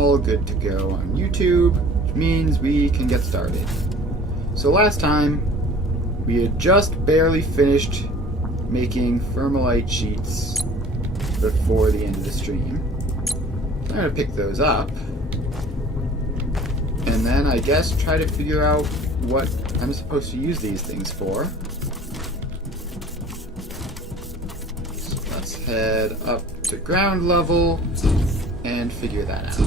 all good to go on YouTube, which means we can get started. So last time, we had just barely finished making Thermalite sheets before the end of the stream. I'm going to pick those up, and then I guess try to figure out what I'm supposed to use these things for. So let's head up to ground level and figure that out.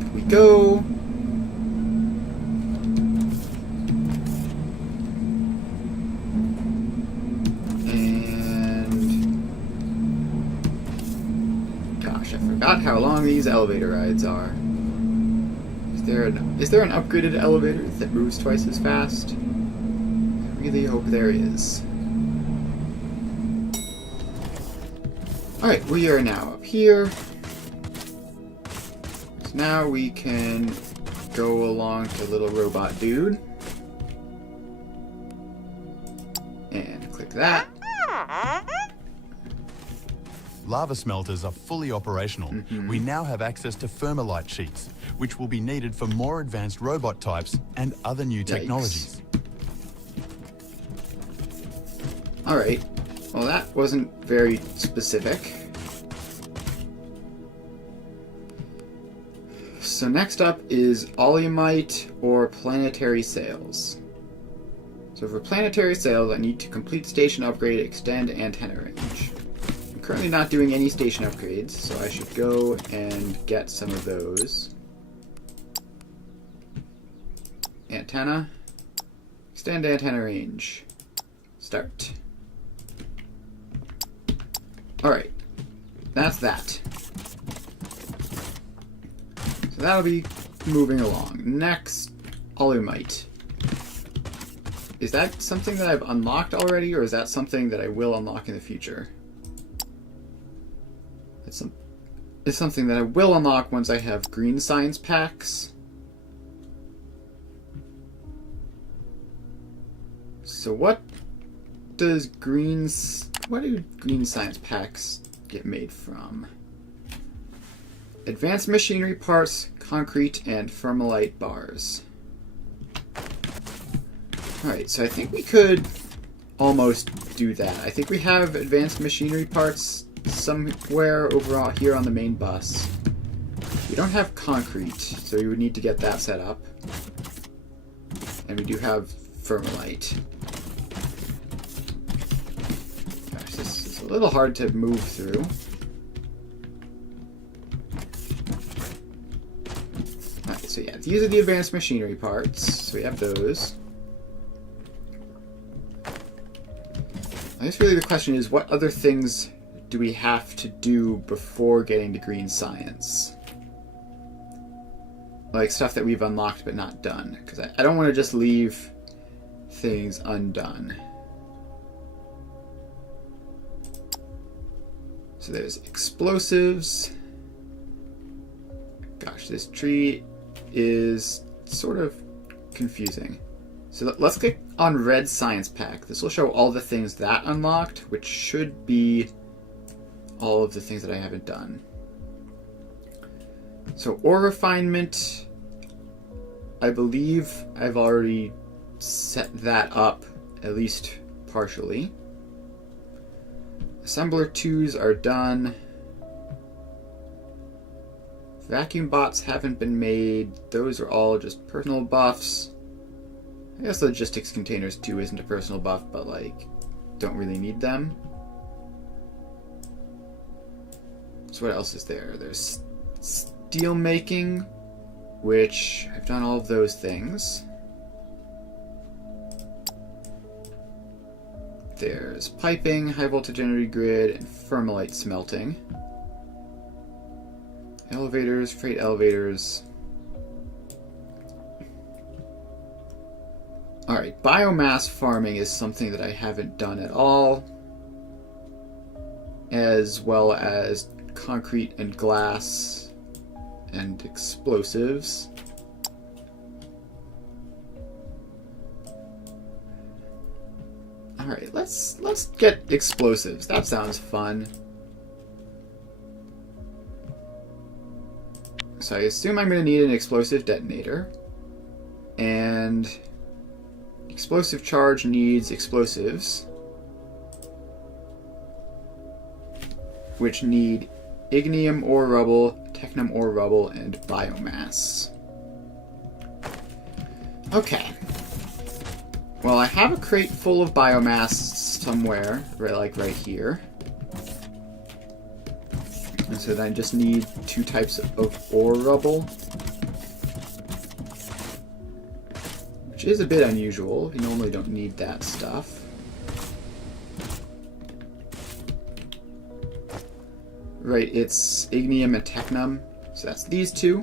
Up we go. Forgot how long these elevator rides are. Is there an upgraded elevator that moves twice as fast? I really hope there is. Alright, we are now up here. So now we can go along to little robot dude. And click that. Lava smelters are fully operational. We now have access to thermalite sheets, which will be needed for more advanced robot types and other new technologies. Alright, well that wasn't very specific. So next up is Oleumite or planetary sails. So for planetary sails, I need to complete station upgrade, extend antenna range. Currently not doing any station upgrades, so I should go and get some of those. Antenna. Extend antenna range. Start. Alright. That's that. So that'll be moving along. Next, Oleumite. Is that something that I've unlocked already, or is that something that I will unlock in the future? It's something that I will unlock once I have green science packs. So what do green science packs get made from? Advanced machinery parts, concrete, and thermalite bars. Alright, so I think we could almost do that. I think we have advanced machinery parts somewhere over here on the main bus. We don't have concrete, so we would need to get that set up. And we do have thermalite. Gosh, this is a little hard to move through. Alright, so yeah, these are the advanced machinery parts. So we have those. I guess really the question is, what other things do we have to do before getting to green science? Like stuff that we've unlocked but not done. Because I don't want to just leave things undone. So there's explosives. Gosh, this tree is sort of confusing. So let's click on red science pack. This will show all the things that unlocked, which should be all of the things that I haven't done. So ore refinement, I believe I've already set that up, at least partially. Assembler 2s are done. Vacuum bots haven't been made. Those are all just personal buffs. I guess logistics containers 2 isn't a personal buff, but like, don't really need them. So what else is there? There's steel making, which I've done all of those things. There's piping, high voltage energy grid, and thermalite smelting. Elevators, freight elevators. Alright, biomass farming is something that I haven't done at all. As well as concrete and glass and explosives. Alright, let's get explosives. That sounds fun. So I assume I'm going to need an explosive detonator. And explosive charge needs explosives, which need ignium ore rubble, technum ore rubble, and biomass. Okay. Well, I have a crate full of biomass somewhere, right here. And so then I just need 2 types of ore rubble, which is a bit unusual. You normally don't need that stuff. Right, it's ignium and technum, so that's these 2.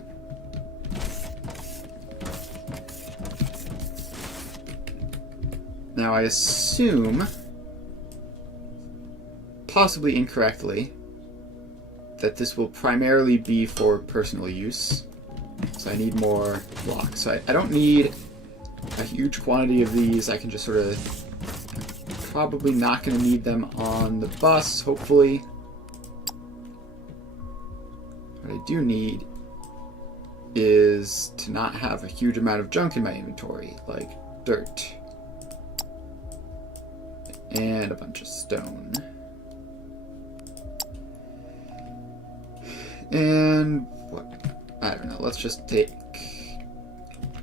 Now I assume, possibly incorrectly, that this will primarily be for personal use. So I need more blocks. So I don't need a huge quantity of these. I can just sort of... Probably not going to need them on the bus, hopefully. What I do need is to not have a huge amount of junk in my inventory, like dirt. And a bunch of stone. And what? I don't know. Let's just take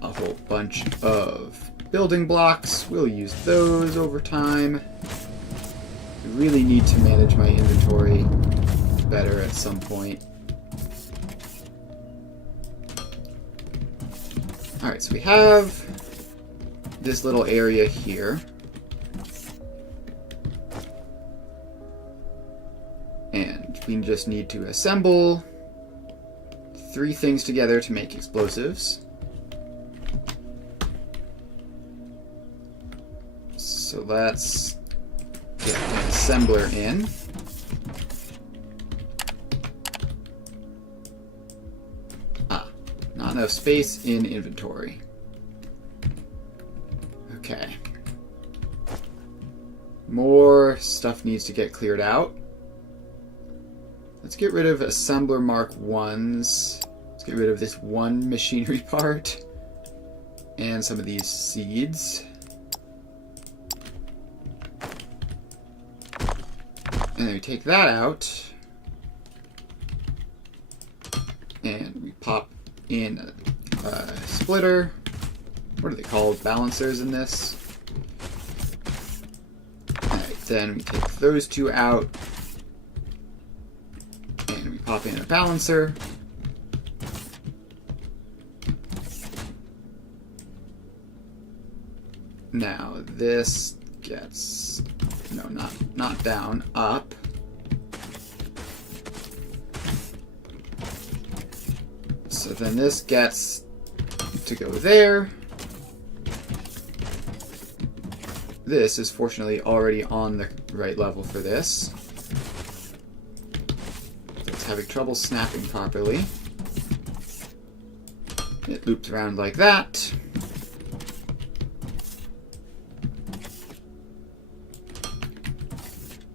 a whole bunch of building blocks. We'll use those over time. I really need to manage my inventory better at some point. Alright, so we have this little area here. And we just need to assemble 3 things together to make explosives. So let's get an assembler in. Not enough space in inventory. Okay. More stuff needs to get cleared out. Let's get rid of assembler mark 1s. Let's get rid of this 1 machinery part. And some of these seeds. And then we take that out. And we pop in a splitter. What are they called? Balancers in this. Alright, then we take those 2 out. And we pop in a balancer. Now this gets, no, not down, up. So then this gets to go there. This is fortunately already on the right level for this. It's having trouble snapping properly. It loops around like that.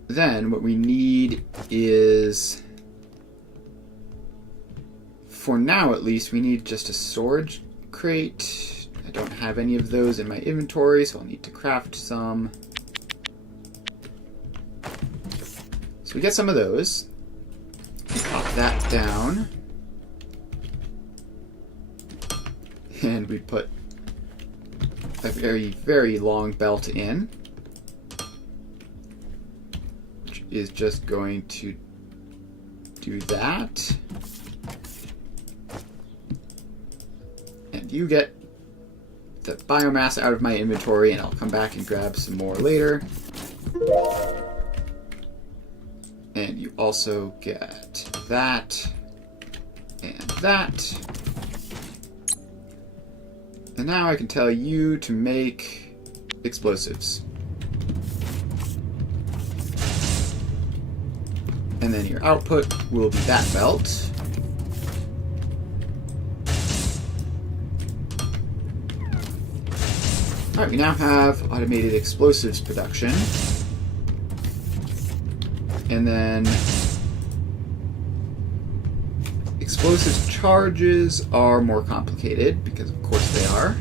Then what we need is, for now at least, we need just a storage crate. I don't have any of those in my inventory, so I'll need to craft some. So we get some of those. We pop that down. And we put a very, very long belt in, which is just going to do that. And you get the biomass out of my inventory, and I'll come back and grab some more later. And you also get that and that. And now I can tell you to make explosives. And then your output will be that belt. Alright, we now have automated explosives production. And then explosives charges are more complicated, because of course they are.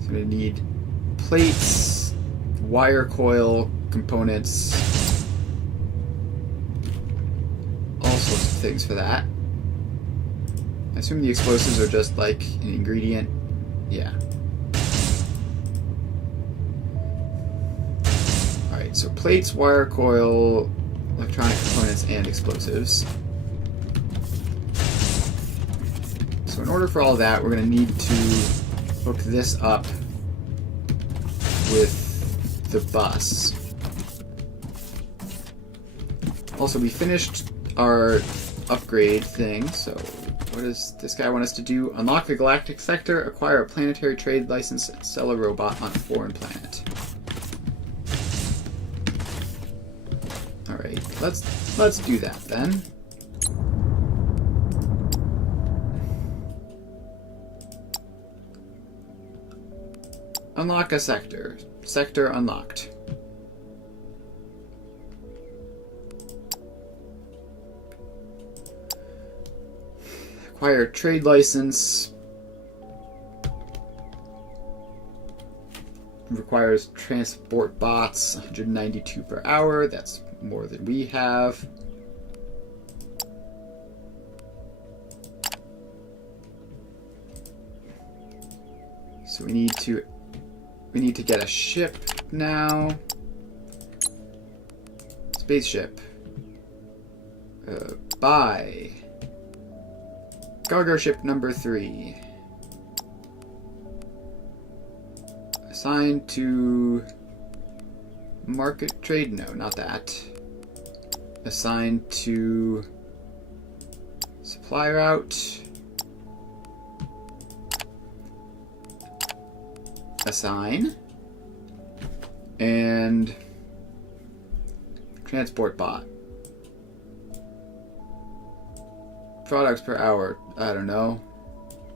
So we're going to need plates, wire coil components, all sorts of things for that. I assume the explosives are just like an ingredient. Yeah. Alright, so plates, wire coil, electronic components, and explosives. So in order for all that, we're going to need to hook this up with the bus. Also, we finished our upgrade thing, so what does this guy want us to do? Unlock the galactic sector, acquire a planetary trade license, and sell a robot on a foreign planet. Alright, let's do that then. Unlock a sector. Sector unlocked. Acquire trade license. Requires transport bots, 192 per hour. That's more than we have. So we need to get a ship now. Spaceship. Buy. Cargo ship number 3. Assigned to market trade? No, not that. Assigned to supply route. Assign. And transport bot. Products per hour. I don't know.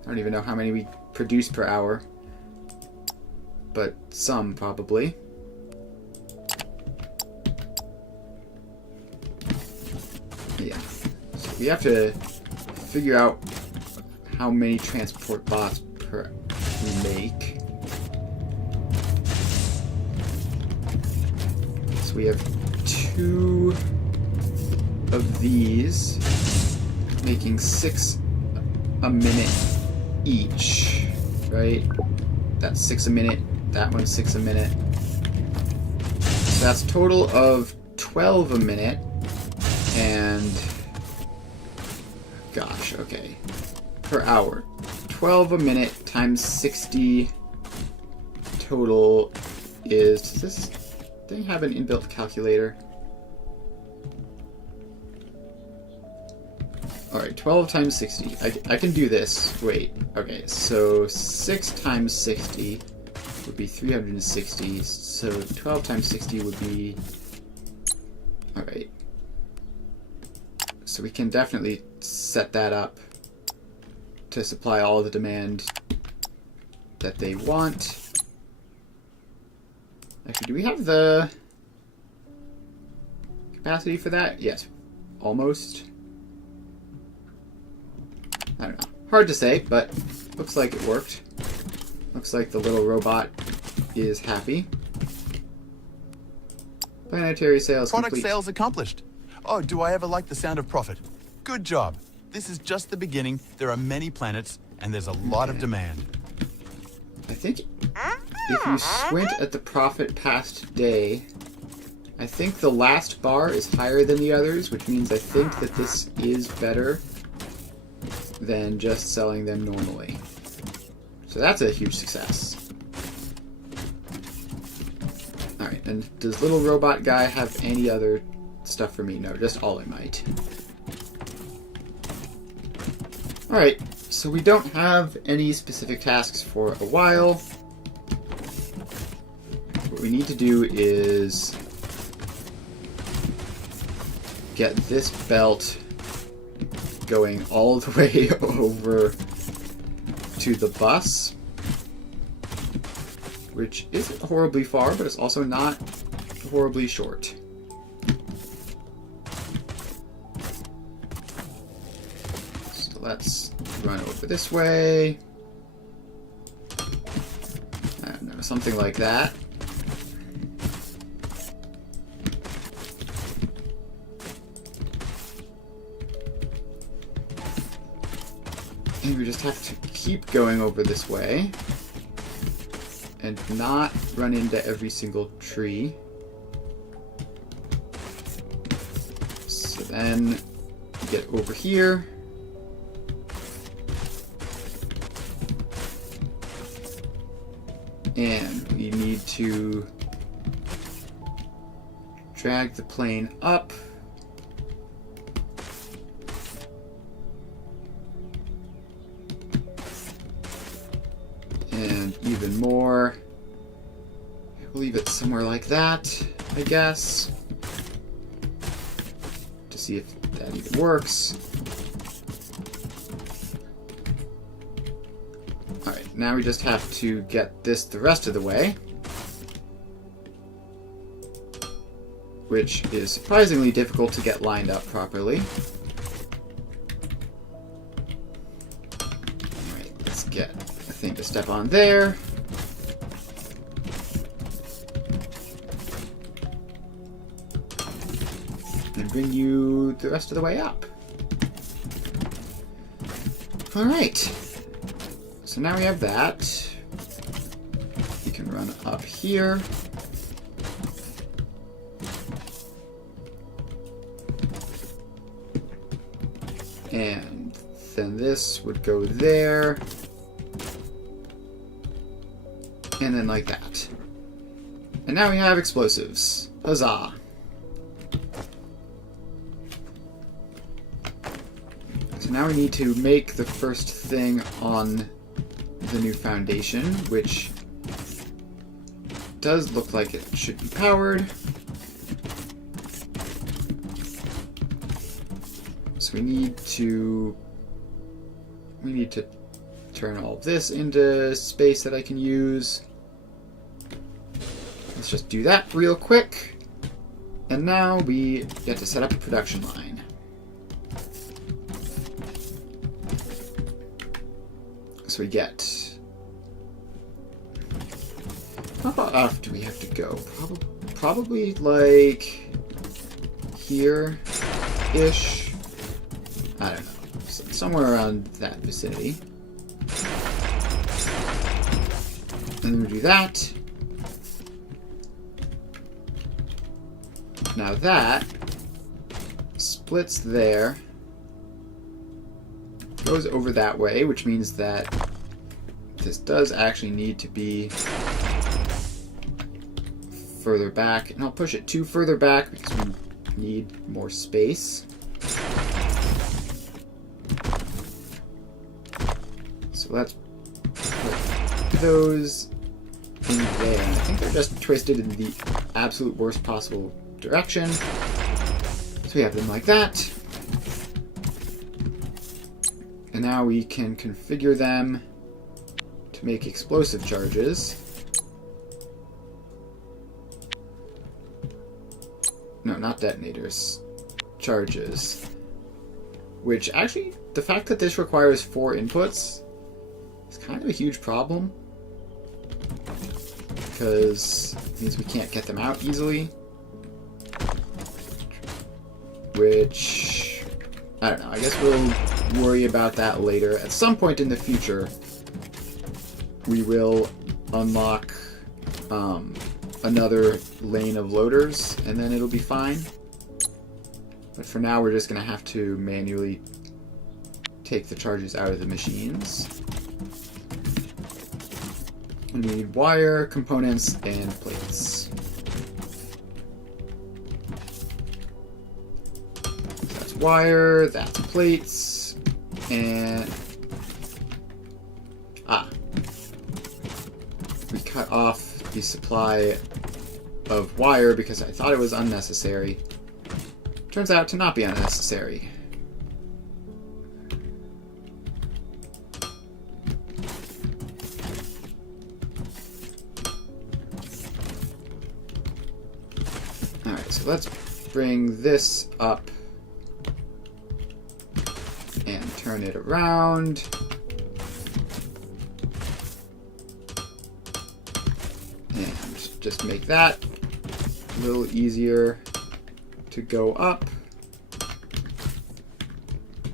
I don't even know how many we produce per hour. But some, probably. Yeah. So we have to figure out how many transport bots per we make. So we have 2 of these, making 6 a minute each, right? That's 6 a minute, that one's 6 a minute. So that's a total of 12 a minute, and gosh, okay, per hour. 12 a minute times 60 total is, does this thing have an inbuilt calculator? Alright, 12 times 60. I can do this. Wait. Okay, so 6 times 60 would be 360. So 12 times 60 would be... Alright. So we can definitely set that up to supply all the demand that they want. Actually, do we have the capacity for that? Yes. Almost. I don't know. Hard to say, but looks like it worked. Looks like the little robot is happy. Planetary sales Product complete. sales accomplished. Oh, do I ever like the sound of profit? Good job. This is just the beginning. There are many planets, and there's a lot of demand. I think if you squint at the profit past day, I think the last bar is higher than the others, which means I think that this is better than just selling them normally. So that's a huge success. Alright, and does little robot guy have any other stuff for me? No, just all I might. Alright, so we don't have any specific tasks for a while. What we need to do is get this belt going all the way over to the bus. which isn't horribly far, but it's also not horribly short. So let's run over this way. I don't know, something like that. And we just have to keep going over this way and not run into every single tree. So then get over here. And we need to drag the plane up. And even more. We'll leave it somewhere like that, I guess. To see if that even works. Alright, now we just have to get this the rest of the way. Which is surprisingly difficult to get lined up properly. Alright, let's get a thing to step on there. And bring you the rest of the way up. Alright. So now we have that. We can run up here. And then this would go there. And then like that. And now we have explosives. Huzzah! So now we need to make the first thing on the new foundation, which does look like it should be powered. So we need to turn all of this into space that I can use. Let's just do that real quick. And now we get to set up a production line. So we get... How far off do we have to go? Probably like here-ish. I don't know. Somewhere around that vicinity. And then we do that. Now that splits there. Goes over that way, which means that this does actually need to be further back. And I'll push it further back because we need more space. So let's put those in there. And I think they're just twisted in the absolute worst possible direction. So we have them like that. And now we can configure them to make explosive charges. No, not detonators. Charges. Which actually, the fact that this requires 4 inputs is kind of a huge problem. Because it means we can't get them out easily. Which, I don't know, I guess we'll worry about that later. At some point in the future, we will unlock another lane of loaders, and then it'll be fine. But for now, we're just going to have to manually take the charges out of the machines. We need wire, components, and plates. That's wire, that's plates, and... we cut off the supply of wire because I thought it was unnecessary. Turns out to not be unnecessary. Alright, so let's bring this up and turn it around. And just make that a little easier to go up.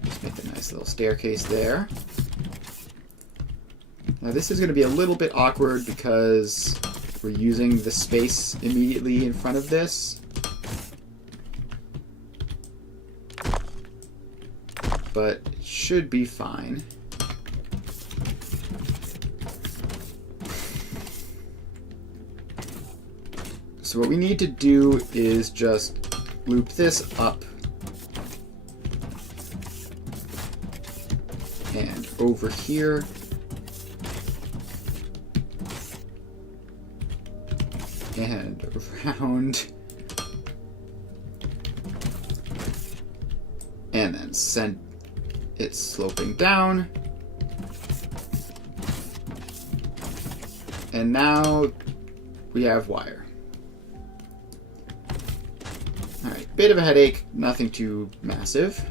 Just make a nice little staircase there. Now this is going to be a little bit awkward because we're using the space immediately in front of this. But it should be fine. So what we need to do is just loop this up and over here. And around. And then send it sloping down. And now we have wire. Alright, bit of a headache, nothing too massive.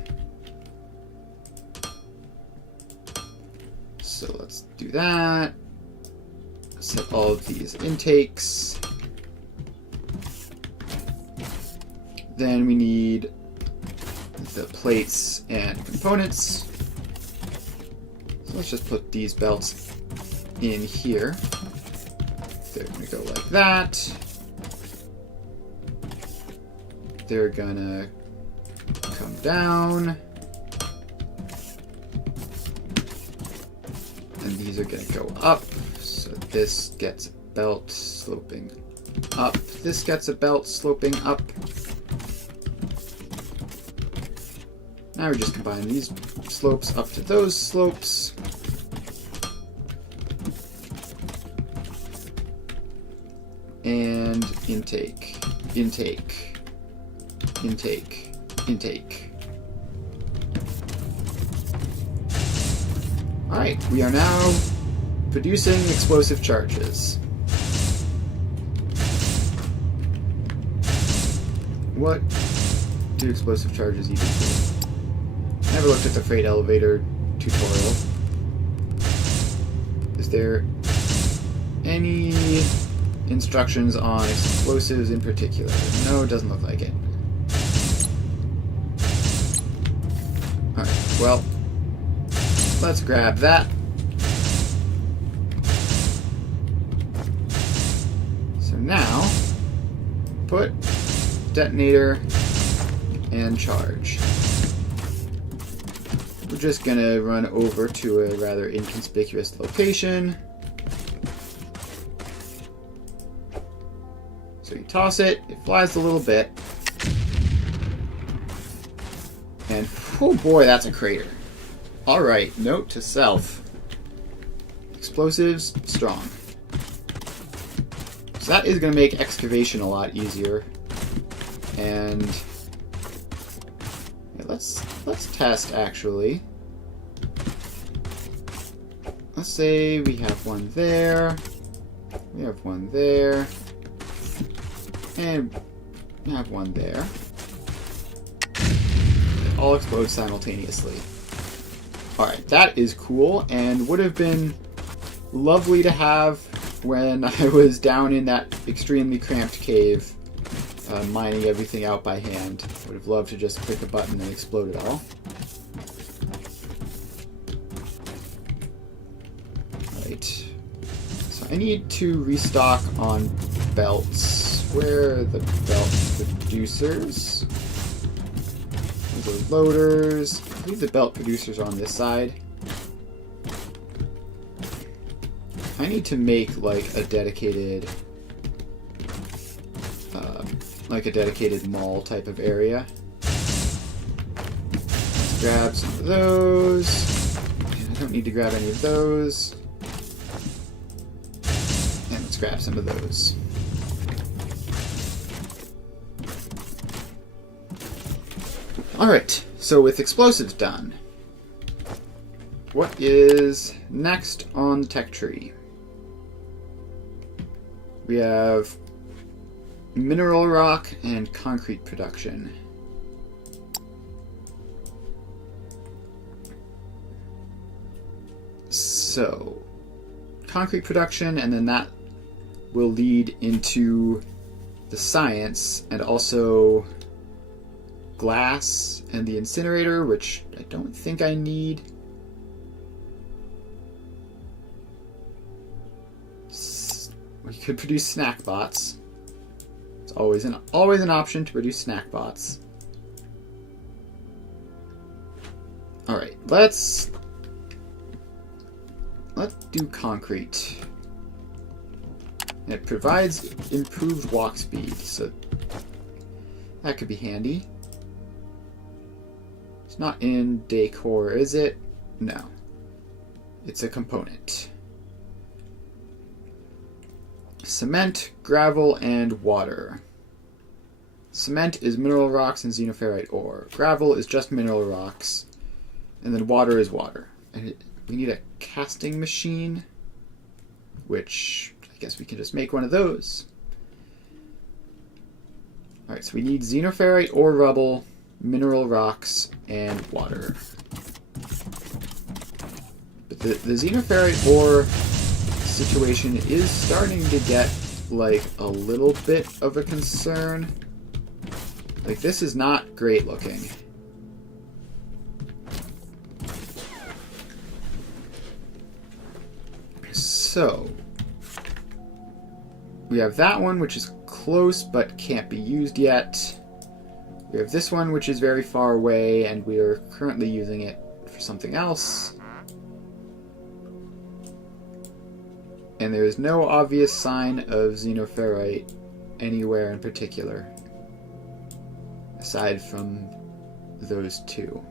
So let's do that. Set all of these intakes. Then we need the plates and components. So let's just put these belts in here. They're going to go like that. They're going to come down. And these are going to go up. So this gets a belt sloping up. This gets a belt sloping up. Now we just combine these slopes up to those slopes. And intake, intake, intake, intake. Alright, we are now producing explosive charges. What do explosive charges even do? Never looked at the freight elevator tutorial. Is there any instructions on explosives in particular? No, it doesn't look like it. Alright, well, let's grab that. So now, put detonator and charge. We're just gonna run over to a rather inconspicuous location. So you toss it, it flies a little bit. And, oh boy, that's a crater. Alright, note to self. Explosives, strong. So that is gonna make excavation a lot easier. And yeah, let's test actually. Let's say we have one there. We have one there. And we have one there. They all explode simultaneously. Alright, that is cool and would have been lovely to have when I was down in that extremely cramped cave. Mining everything out by hand. I would have loved to just click a button and explode it all. Right. So I need to restock on belts. Where are the belt producers? These are loaders. I believe the belt producers are on this side. I need to make like a dedicated mall type of area. Let's grab some of those. And I don't need to grab any of those. And let's grab some of those. Alright, so with explosives done, what is next on the tech tree? We have mineral rock and concrete production. So, concrete production, and then that will lead into the science, and also glass and the incinerator, which I don't think I need. We could produce snack bots. It's always an option to produce snack bots. All right, let's do concrete. It provides improved walk speed, so that could be handy. It's not in decor, is it? No. It's a component. Cement, gravel, and water. Cement is mineral rocks and xenoferrite ore. Gravel is just mineral rocks. And then water is water. And we need a casting machine, which I guess we can just make one of those. Alright, so we need xenoferrite ore rubble, mineral rocks, and water. But the xenoferrite ore situation is starting to get like a little bit of a concern. Like, this is not great looking. So we have that one, which is close but can't be used yet. We have this one, which is very far away, and we are currently using it for something else. And there is no obvious sign of xenoferrite anywhere in particular, aside from those two.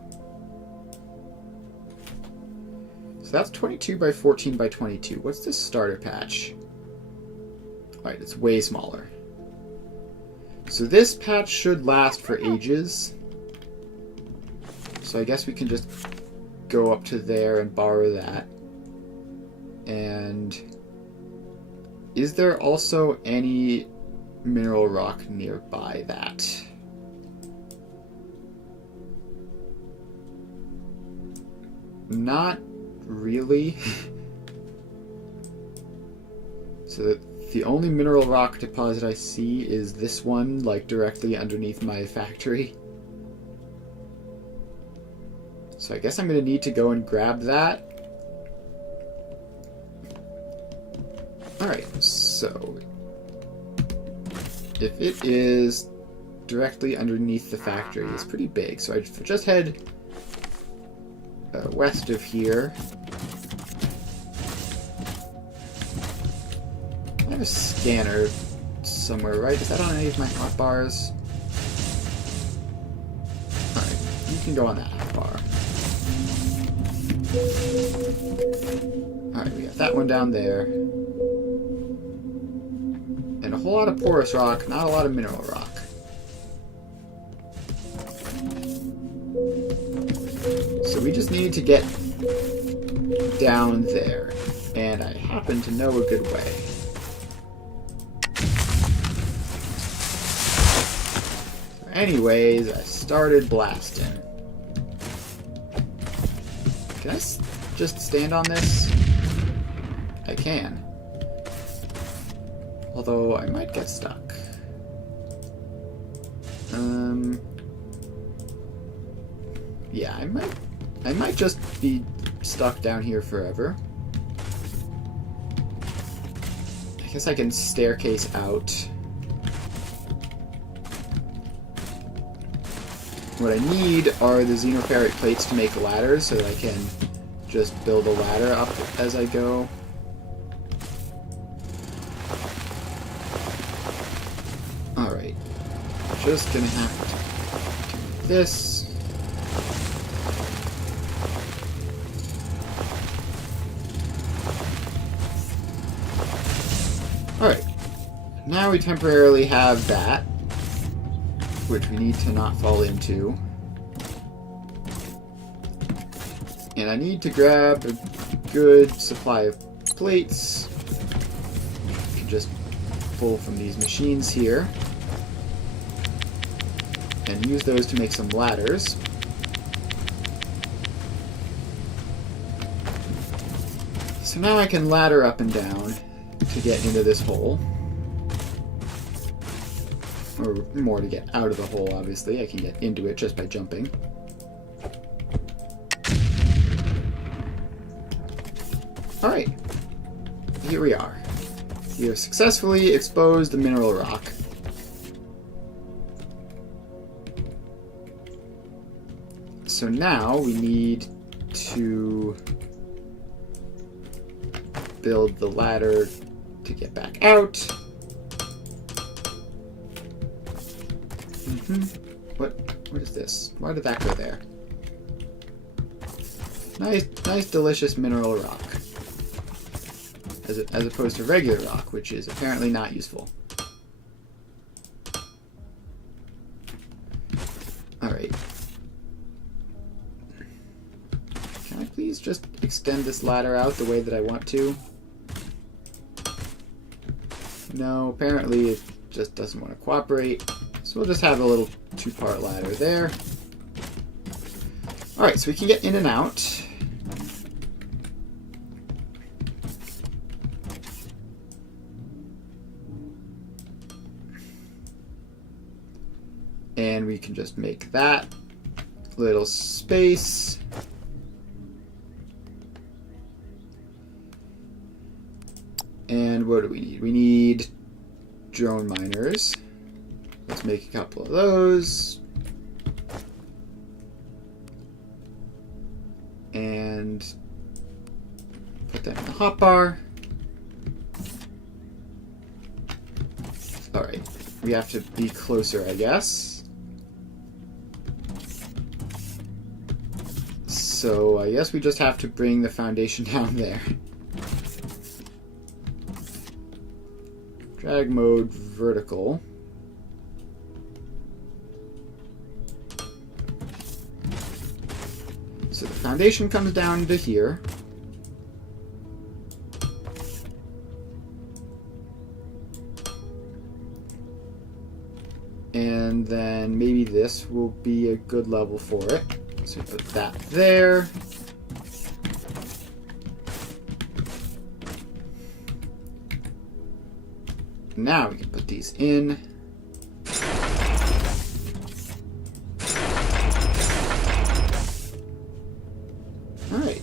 So that's 22 by 14 by 22. What's this starter patch? Alright, it's way smaller. So this patch should last for ages. So I guess we can just go up to there and borrow that. And is there also any mineral rock nearby that? Not really. So the only mineral rock deposit I see is this one, like directly underneath my factory. So I guess I'm going to need to go and grab that. Alright, so if it is directly underneath the factory, it's pretty big. So I just head west of here. I have a scanner somewhere, right? Is that on any of my hotbars? Alright, you can go on that hotbar. Alright, we got that one down there. And a whole lot of porous rock, not a lot of mineral rock. So we just need to get down there. And I happen to know a good way. So anyways, I started blasting. Can I just stand on this? I can. Although I might get stuck. Yeah, I might just be stuck down here forever. I guess I can staircase out. What I need are the xenoferrite plates to make ladders so that I can just build a ladder up as I go. Alright. Just gonna have to do this. Alright. Now we temporarily have that, which we need to not fall into. And I need to grab a good supply of plates. I can just pull from these machines here. and use those to make some ladders. So now I can ladder up and down to get into this hole. Or more, to get out of the hole, obviously. I can get into it just by jumping. Alright. Here we are. We have successfully exposed the mineral rock. So now we need to build the ladder to get back out. What is this? Why did that go there? Nice, delicious mineral rock. As opposed to regular rock, which is apparently not useful. Alright. Can I please just extend this ladder out the way that I want to? No, apparently it just doesn't want to cooperate. So we'll just have a little two-part ladder there. Alright, so we can get in and out. And we can just make that little space. And what do we need? We need drone miners. Let's make a couple of those. And put them in the hotbar. Alright, we have to be closer, I guess. So I guess we just have to bring the foundation down there. Drag mode vertical. So the foundation comes down to here. And then maybe this will be a good level for it. So we put that there. Now we can put these in. Alright,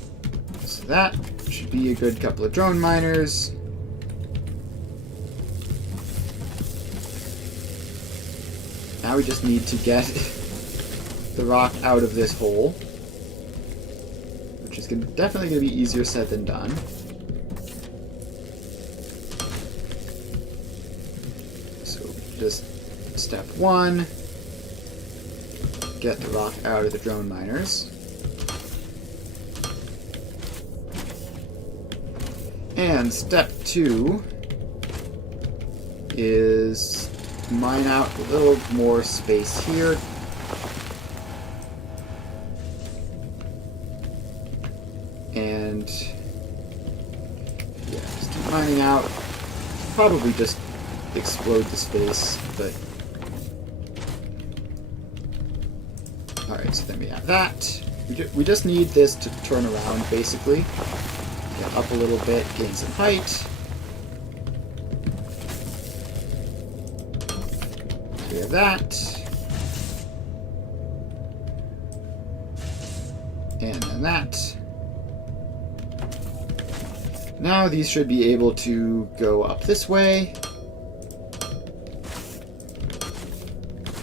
so that should be a good couple of drone miners. Now we just need to get the rock out of this hole, which is definitely going to be easier said than done. So just step one, get the rock out of the drone miners. And step two is mine out a little more space here. And yeah, just keep mining out. Probably just explode the space, but alright, so then we have that. We just need this to turn around, basically. Get up a little bit, gain some height. So we have that. And then that. Now these should be able to go up this way.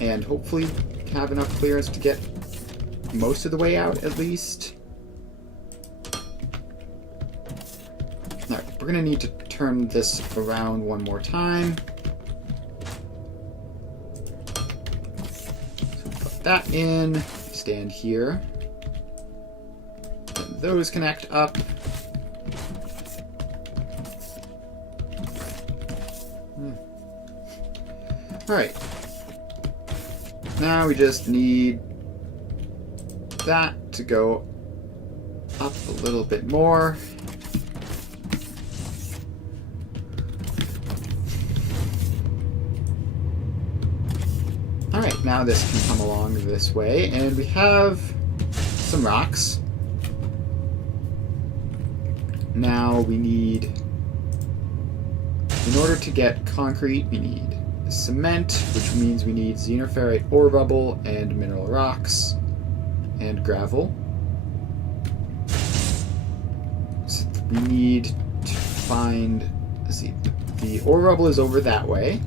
And hopefully have enough clearance to get most of the way out, at least. Alright, we're going to need to turn this around one more time. So put that in, stand here. And those connect up. Alright. Now we just need that to go up a little bit more. Alright. now this can come along this way, and we have some rocks. Now we need, in order to get concrete, we need cement, which means we need xenoferrite ore rubble and mineral rocks and gravel. So we need to find, let's see, the ore rubble is over that way.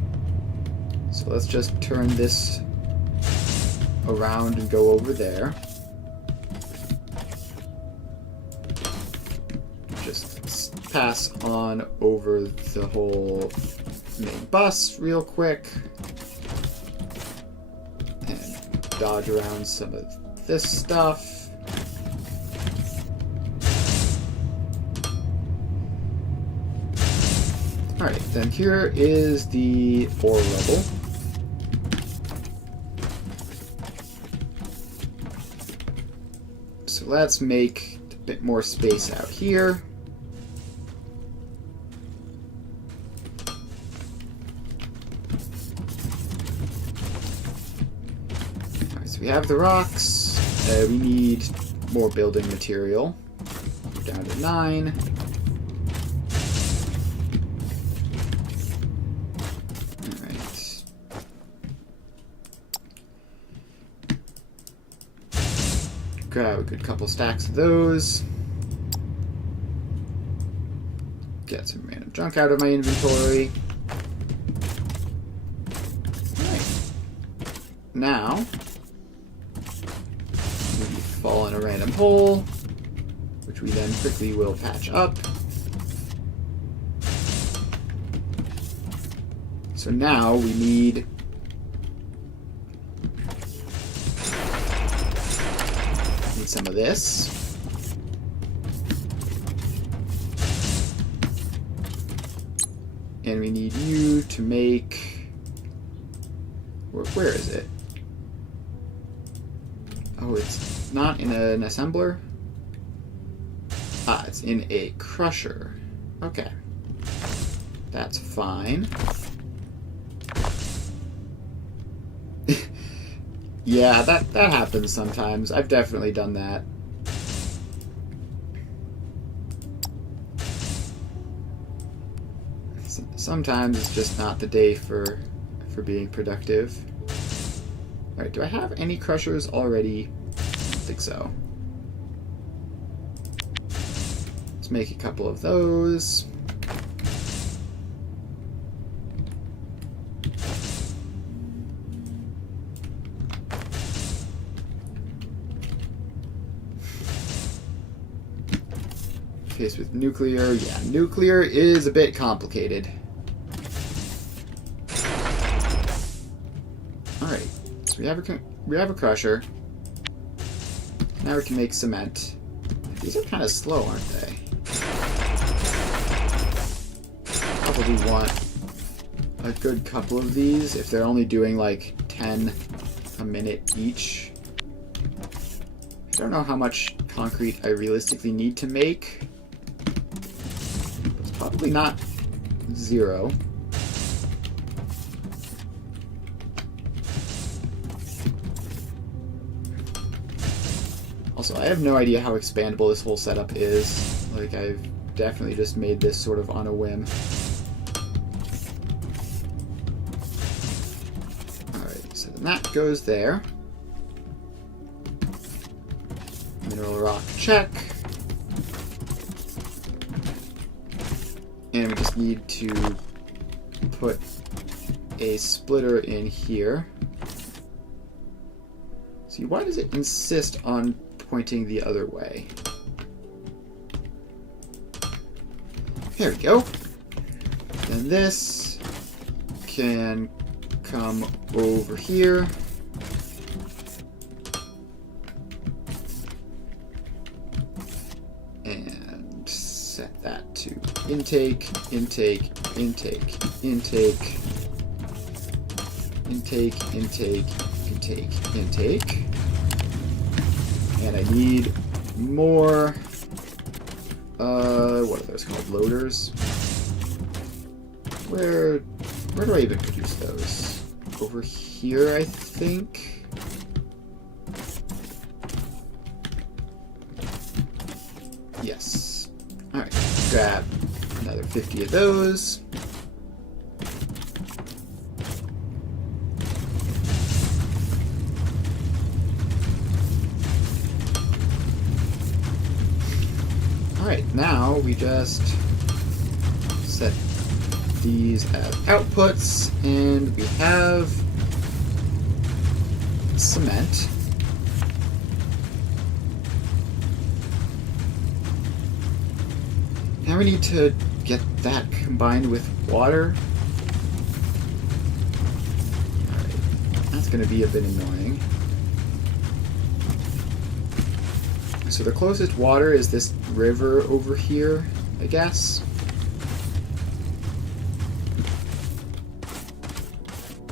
So let's just turn this around and go over there. Just pass on over the whole main bus real quick. And dodge around some of this stuff. Alright, then here is the ore rubble. So let's make a bit more space out here. Alright, so we have the rocks. We need more building material. We're down to 9. Grab a good couple stacks of those. Get some random junk out of my inventory. Alright. Now, we fall in a random hole, which we then quickly will patch up. So now we need some of this. And we need you to make... Where is it? Oh, it's not in an assembler? Ah, it's in a crusher. Okay. That's fine. Yeah, that happens sometimes. I've definitely done that. Sometimes it's just not the day for being productive. Alright, do I have any crushers already? I don't think so. Let's make a couple of those. Case with nuclear. Yeah, nuclear is a bit complicated. Alright, so we have a crusher. Now we can make cement. These are kind of slow, aren't they? Probably want a good couple of these if they're only doing like 10 a minute each. I don't know how much concrete I realistically need to make. Probably not 0. Also, I have no idea how expandable this whole setup is. Like, I've definitely just made this sort of on a whim. Alright, so then that goes there. Mineral rock, check. And we just need to put a splitter in here. See, why does it insist on pointing the other way? There we go. Then this can come over here. And set that to intake, intake, intake, intake, intake, intake, intake, intake. And I need more, what are those called? Loaders? Where do I even produce those? Over here. here, I think. Yes. Alright, grab another 50 of those. Alright, now we just set these as outputs, and we have cement. Now we need to get that combined with water. Alright, that's going to be a bit annoying. So the closest water is this river over here, I guess.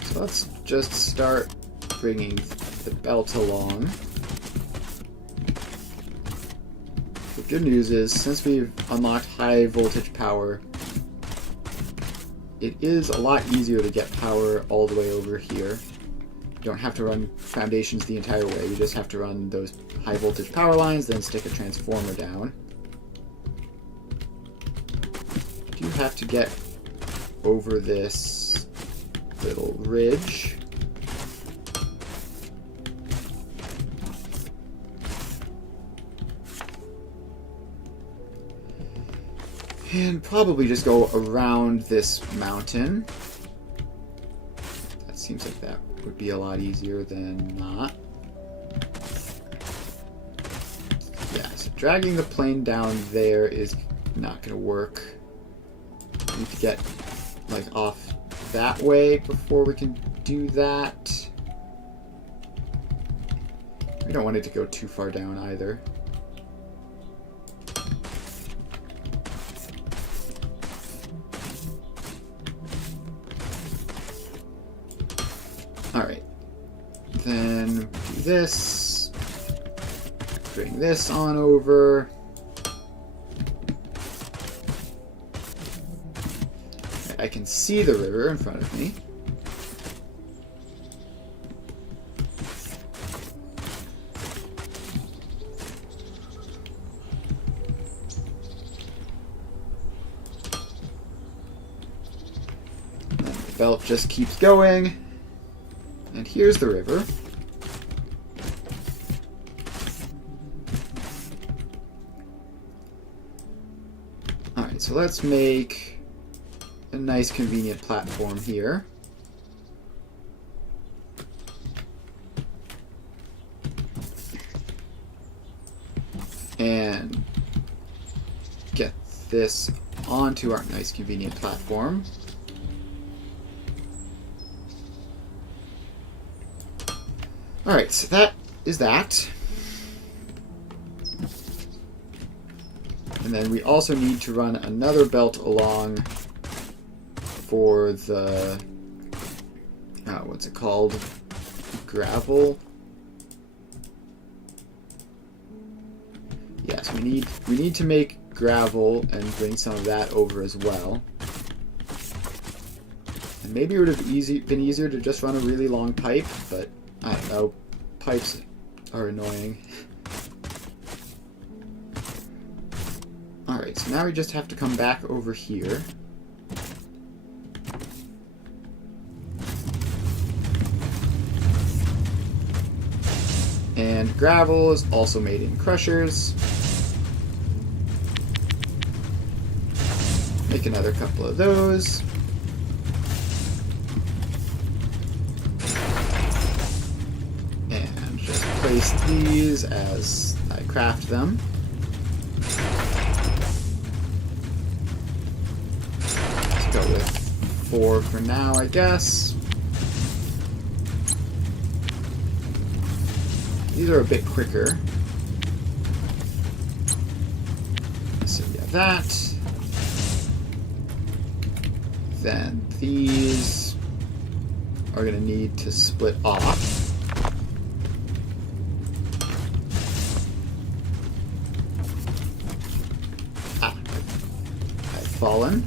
So let's just start bringing the belt along. The good news is, since we've unlocked high voltage power, it is a lot easier to get power all the way over here. You don't have to run foundations the entire way, you just have to run those high voltage power lines, then stick a transformer down. You do have to get over this little ridge. And probably just go around this mountain. That seems like that would be a lot easier than not. Yeah, so dragging the plane down there is not going to work. We need to get like off that way before we can do that. We don't want it to go too far down either. Alright, then do this, bring this on over. I can see the river in front of me. And the belt just keeps going. And here's the river. Alright, so let's make a nice convenient platform here. And get this onto our nice convenient platform. Alright, so that is that. And then we also need to run another belt along for the... what's it called? Gravel? Yes, we need to make gravel and bring some of that over as well. And maybe it would have been easier to just run a really long pipe, but I don't know. Pipes are annoying. Alright, so now we just have to come back over here. And gravel is also made in crushers. Make another couple of those. And just place these as I craft them. Let's go with 4 for now, I guess. These are a bit quicker. So we have that. Then these are going to need to split off. I've fallen.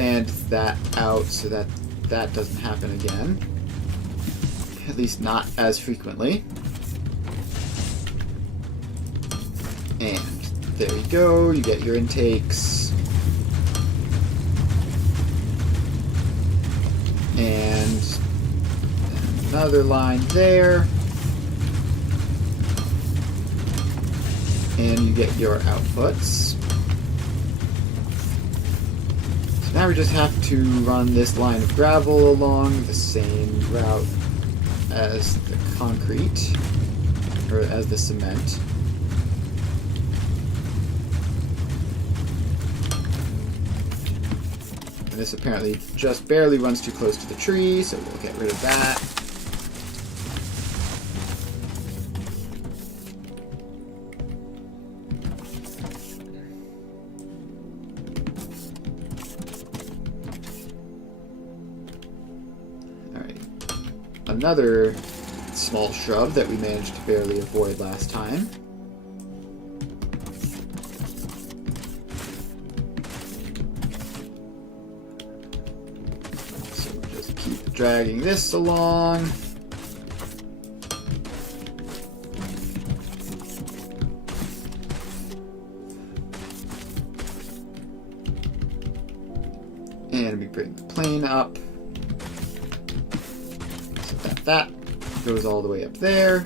expand that out so that that doesn't happen again. At least not as frequently. And there you go, you get your intakes. And another line there. And you get your outputs. So now we just have to run this line of gravel along the same route as the concrete, or as the cement. And this apparently just barely runs too close to the tree, so we'll get rid of that. Another small shrub that we managed to barely avoid last time. So we'll just keep dragging this along. And we bring the plane up. That goes all the way up there.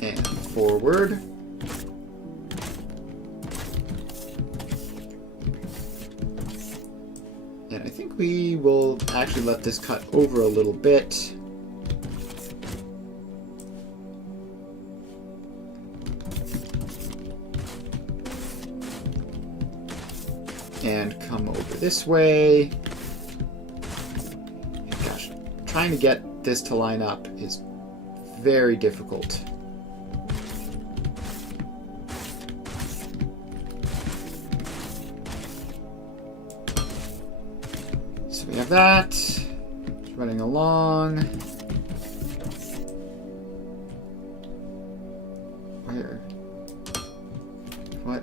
And forward. And I think we will actually let this cut over a little bit. And come over this way. Gosh, trying to get this to line up is very difficult. So we have that. It's running along. Where? What?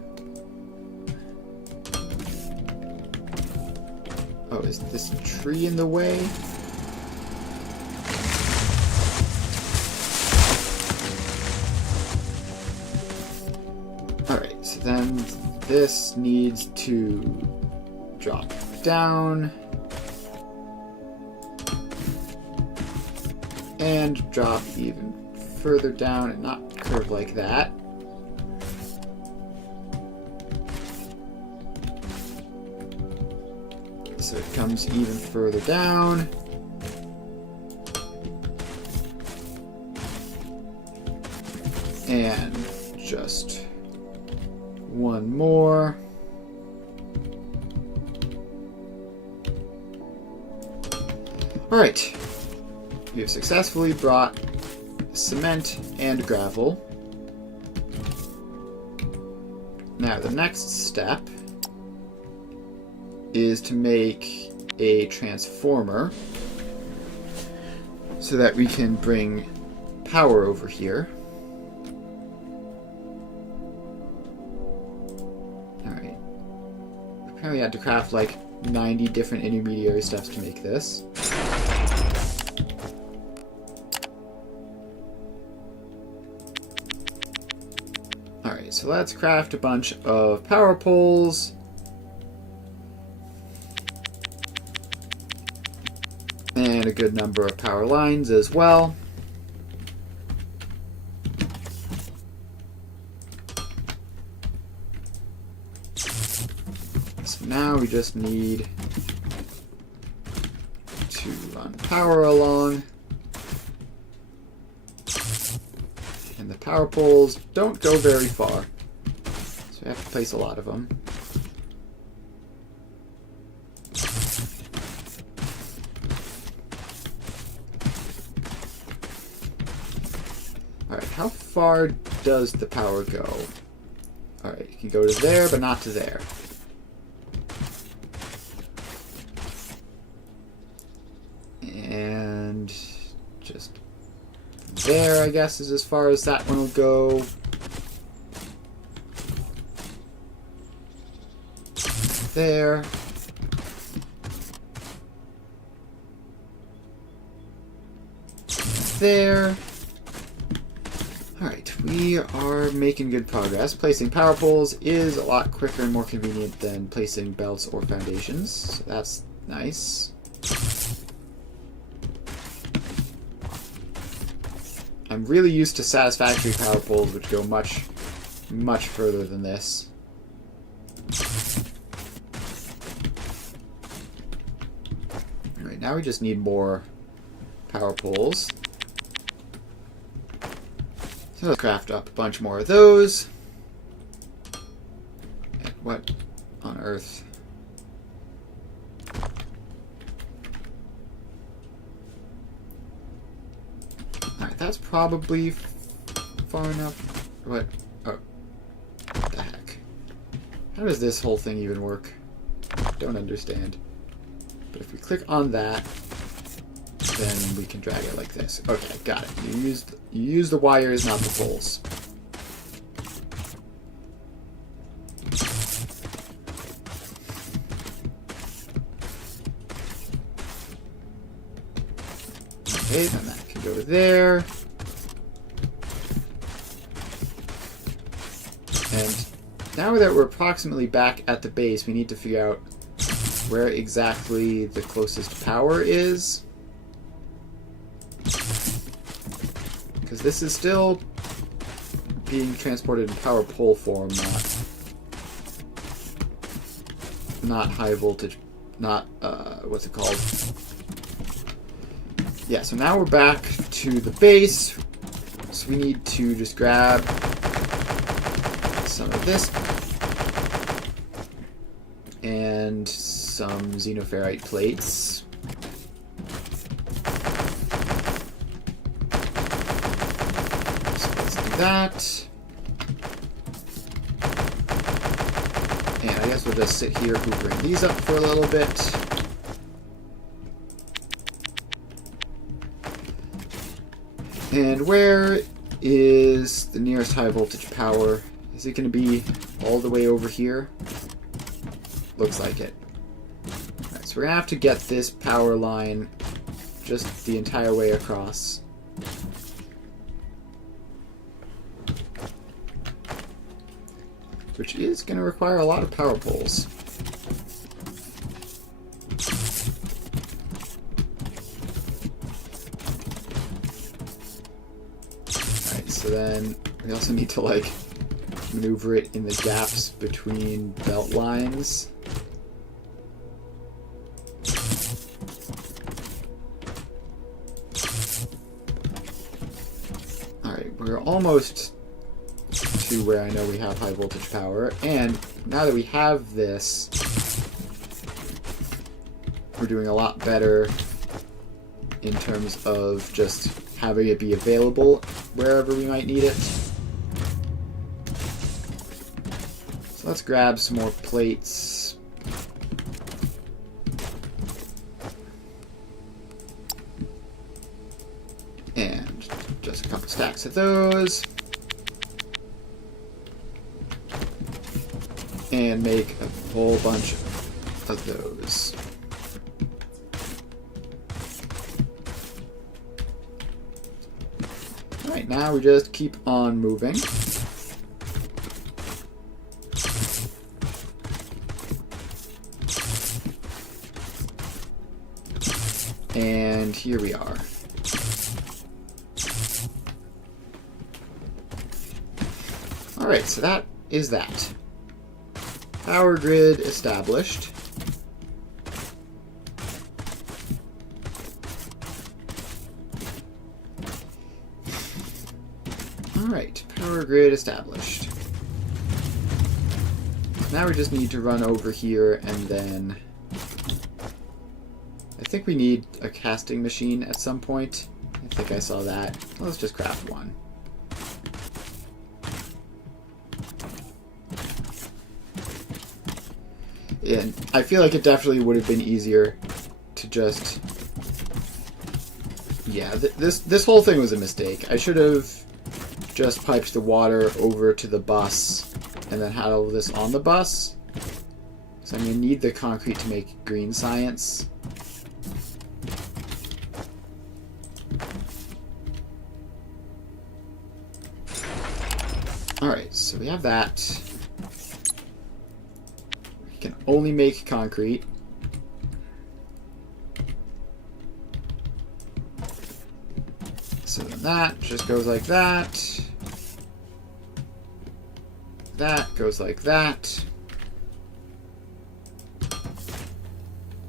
Oh, is this tree in the way? Alright, so then this needs to drop down. And drop even further down and not curve like that. So it comes even further down. And just one more. Alright. We have successfully brought cement and gravel. Now the next step is to make a transformer so that we can bring power over here. Alright. Apparently I had to craft like 90 different intermediary steps to make this. Alright, so let's craft a bunch of power poles. And a good number of power lines as well. So now we just need to run power along. And the power poles don't go very far. So we have to place a lot of them. Alright, how far does the power go? Alright, you can go to there, but not to there. And just there, I guess, is as far as that one will go. there. There. Alright, we are making good progress. Placing power poles is a lot quicker and more convenient than placing belts or foundations. So that's nice. I'm really used to Satisfactory power poles, which go much, much further than this. Alright, now we just need more power poles. So let's craft up a bunch more of those. And what on earth? Alright, that's probably far enough. What? Oh. What the heck? How does this whole thing even work? Don't understand. But if we click on that, then we can drag it like this. Okay, got it. You use the wires, not the poles. Okay, then that can go there. And now that we're approximately back at the base, we need to figure out where exactly the closest power is. Because this is still being transported in power pole form, not high voltage, not, what's it called? Yeah, so now we're back to the base, so we need to just grab some of this and some xenoferrite plates. That. And I guess we'll just sit here hoovering these up for a little bit. And where is the nearest high voltage power? Is it going to be all the way over here? Looks like it. Alright, so we're going to have to get this power line just the entire way across. Which is going to require a lot of power poles. Alright, so then we also need to, like, maneuver it in the gaps between belt lines. Alright, we're almost to where I know we have high voltage power, and now that we have this, we're doing a lot better in terms of just having it be available wherever we might need it. So let's grab some more plates. And just a couple stacks of those. And make a whole bunch of those. Alright, now we just keep on moving. And here we are. Alright, so that is that. Power grid established. Alright, power grid established. Now we just need to run over here and then... I think we need a casting machine at some point. I think I saw that. Let's just craft one. And I feel like it definitely would have been easier to just... Yeah, this whole thing was a mistake. I should have just piped the water over to the bus and then had all this on the bus. So I'm going to need the concrete to make green science. Alright, so we have that. We can only make concrete. So then that just goes like that. That goes like that.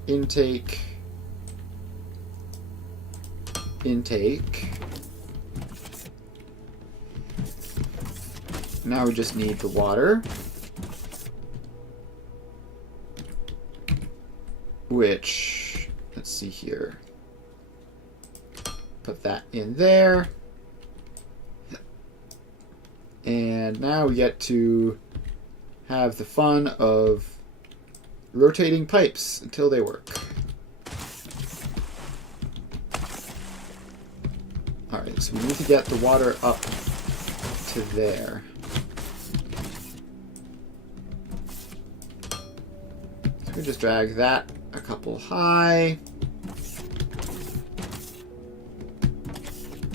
Intake. Intake. Now we just need the water. Which, let's see here. Put that in there. And now we get to have the fun of rotating pipes until they work. Alright, so we need to get the water up to there. So we just drag that a couple high.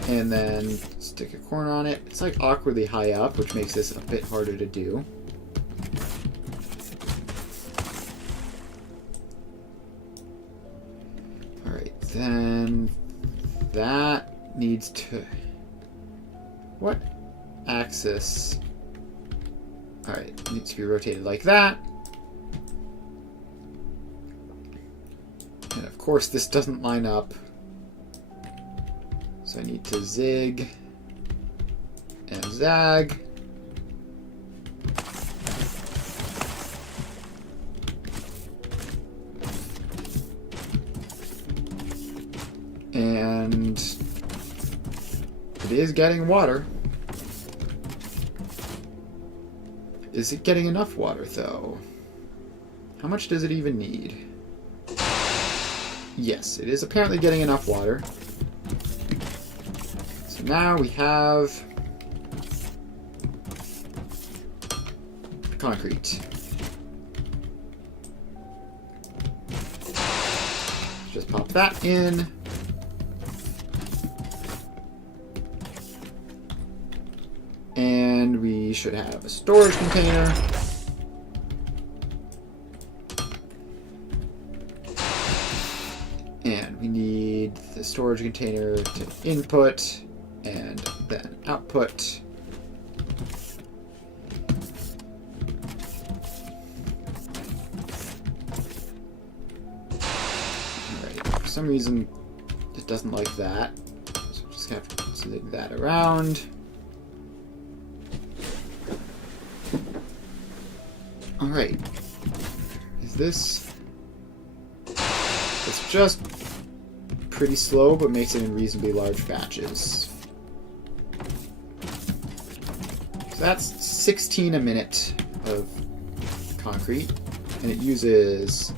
And then stick a corner on it. It's like awkwardly high up, which makes this a bit harder to do. Alright, then that needs to... What axis? Alright, needs to be rotated like that. And of course this doesn't line up. So I need to zig and zag. And it is getting water. Is it getting enough water, though? How much does it even need? Yes, it is apparently getting enough water. So now we have concrete. Just pop that in. And we should have a storage container. And we need the storage container to input and then output. Alright, for some reason it doesn't like that. So we just have to zig that around. Alright. Is this... It's just pretty slow, but makes it in reasonably large batches. So that's 16 a minute of concrete, and it uses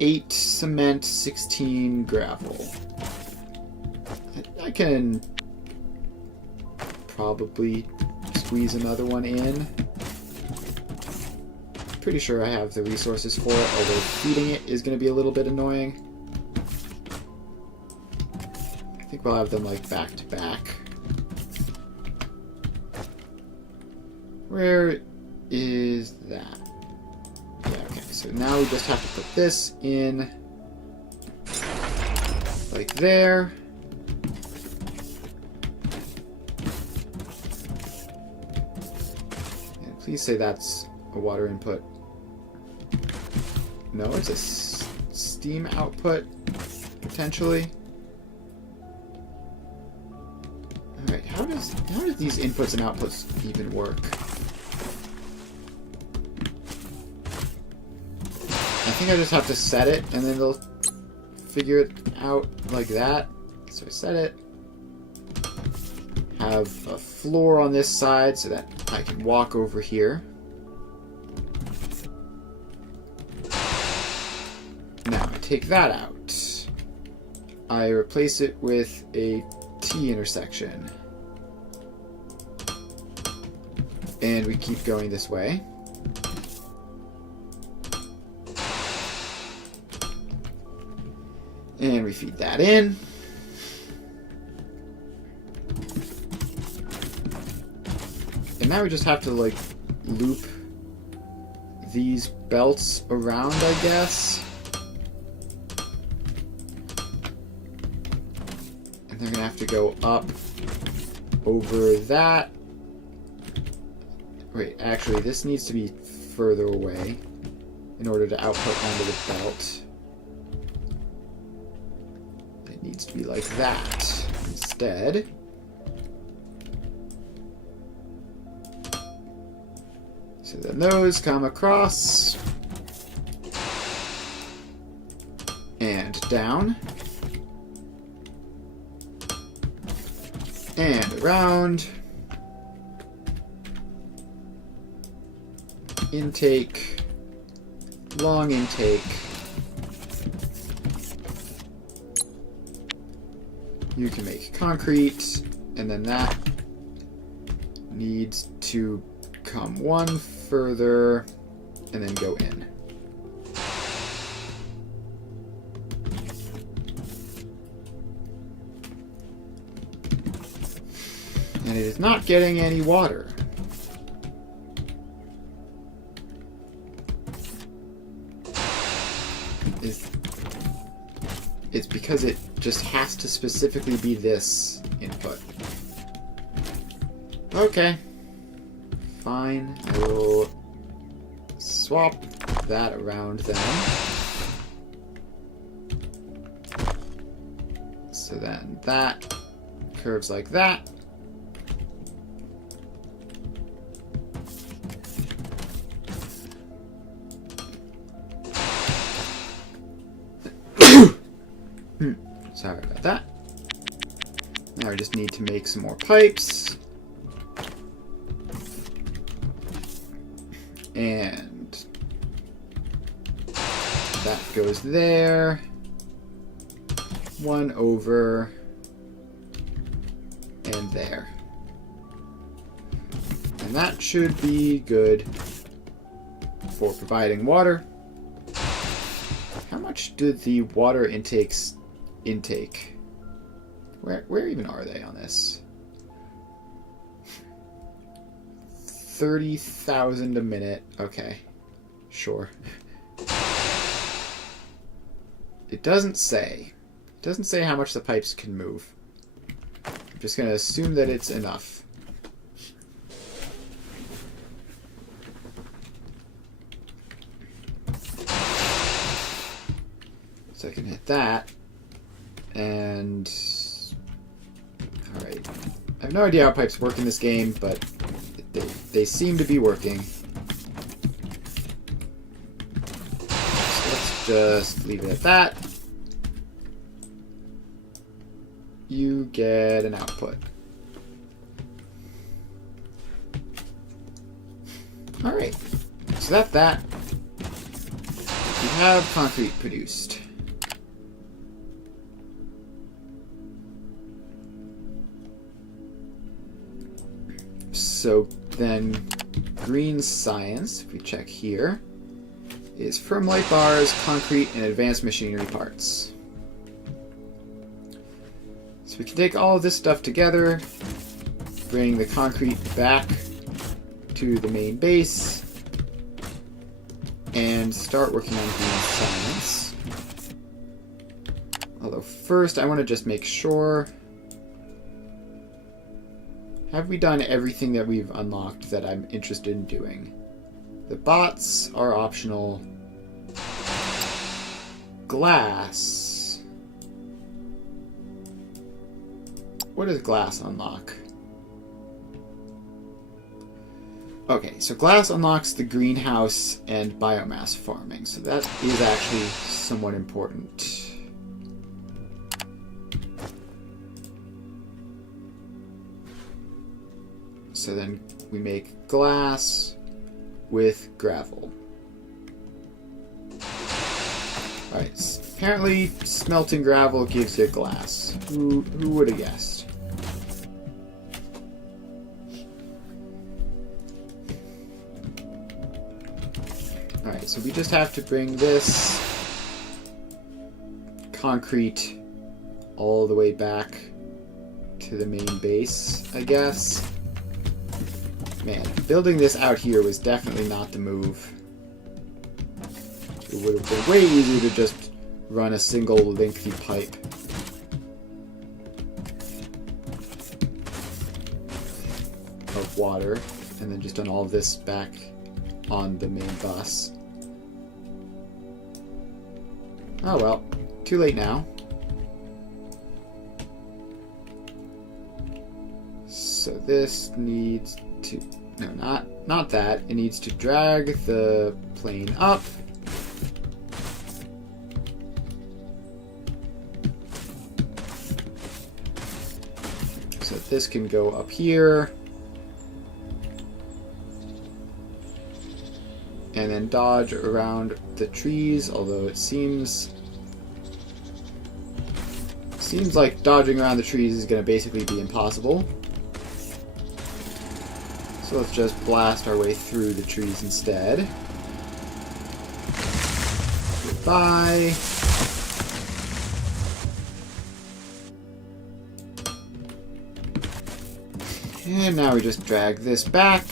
8 cement, 16 gravel. I can probably squeeze another one in. Pretty sure I have the resources for it, although feeding it is going to be a little bit annoying. I think we'll have them like back to back. Where is that? Yeah, okay, so now we just have to put this in like there. And please say that's a water input. No, it's a steam output, potentially. Alright, how does these inputs and outputs even work? I think I just have to set it, and then they'll figure it out like that. So I set it. Have a floor on this side so that I can walk over here. Now I take that out. I replace it with a T intersection. And we keep going this way. And we feed that in. And now we just have to, like, loop these belts around, I guess. And they're gonna have to go up over that. Wait, actually, this needs to be further away in order to output onto the belt. It needs to be like that instead. So then those come across and down and around. Intake, long intake. You can make concrete, and then that needs to come one further and then go in. And it is not getting any water. It's because it just has to specifically be this input. Okay. Fine. I will swap that around then. So then that curves like that. Sorry about that. Now I just need to make some more pipes. And that goes there. One over and there. And that should be good for providing water. How much did the water intakes intake? Where even are they on this? 30,000 a minute. Okay. Sure. It doesn't say. It doesn't say how much the pipes can move. I'm just going to assume that it's enough. So I can hit that. And... Alright. I have no idea how pipes work in this game, but they seem to be working. So let's just leave it at that. You get an output. Alright. So that's that. We have concrete produced. So then green science, if we check here, is firm light bars, concrete, and advanced machinery parts. So we can take all of this stuff together, bring the concrete back to the main base, and start working on green science. Although first I want to just make sure... Have we done everything that we've unlocked that I'm interested in doing? The bots are optional. Glass. What does glass unlock? Okay, so glass unlocks the greenhouse and biomass farming, so that is actually somewhat important. So then we make glass with gravel. Alright, apparently smelting gravel gives you glass. Who would have guessed? Alright, so we just have to bring this concrete all the way back to the main base, I guess. Man, building this out here was definitely not the move. It would have been way easier to just run a single lengthy pipe. Of water, and then just done all of this back on the main bus. Oh well, too late now. So this needs to, no, not that. It needs to drag the plane up. So this can go up here. And then dodge around the trees, although it seems like dodging around the trees is going to basically be impossible. So let's just blast our way through the trees instead. Goodbye. And now we just drag this back.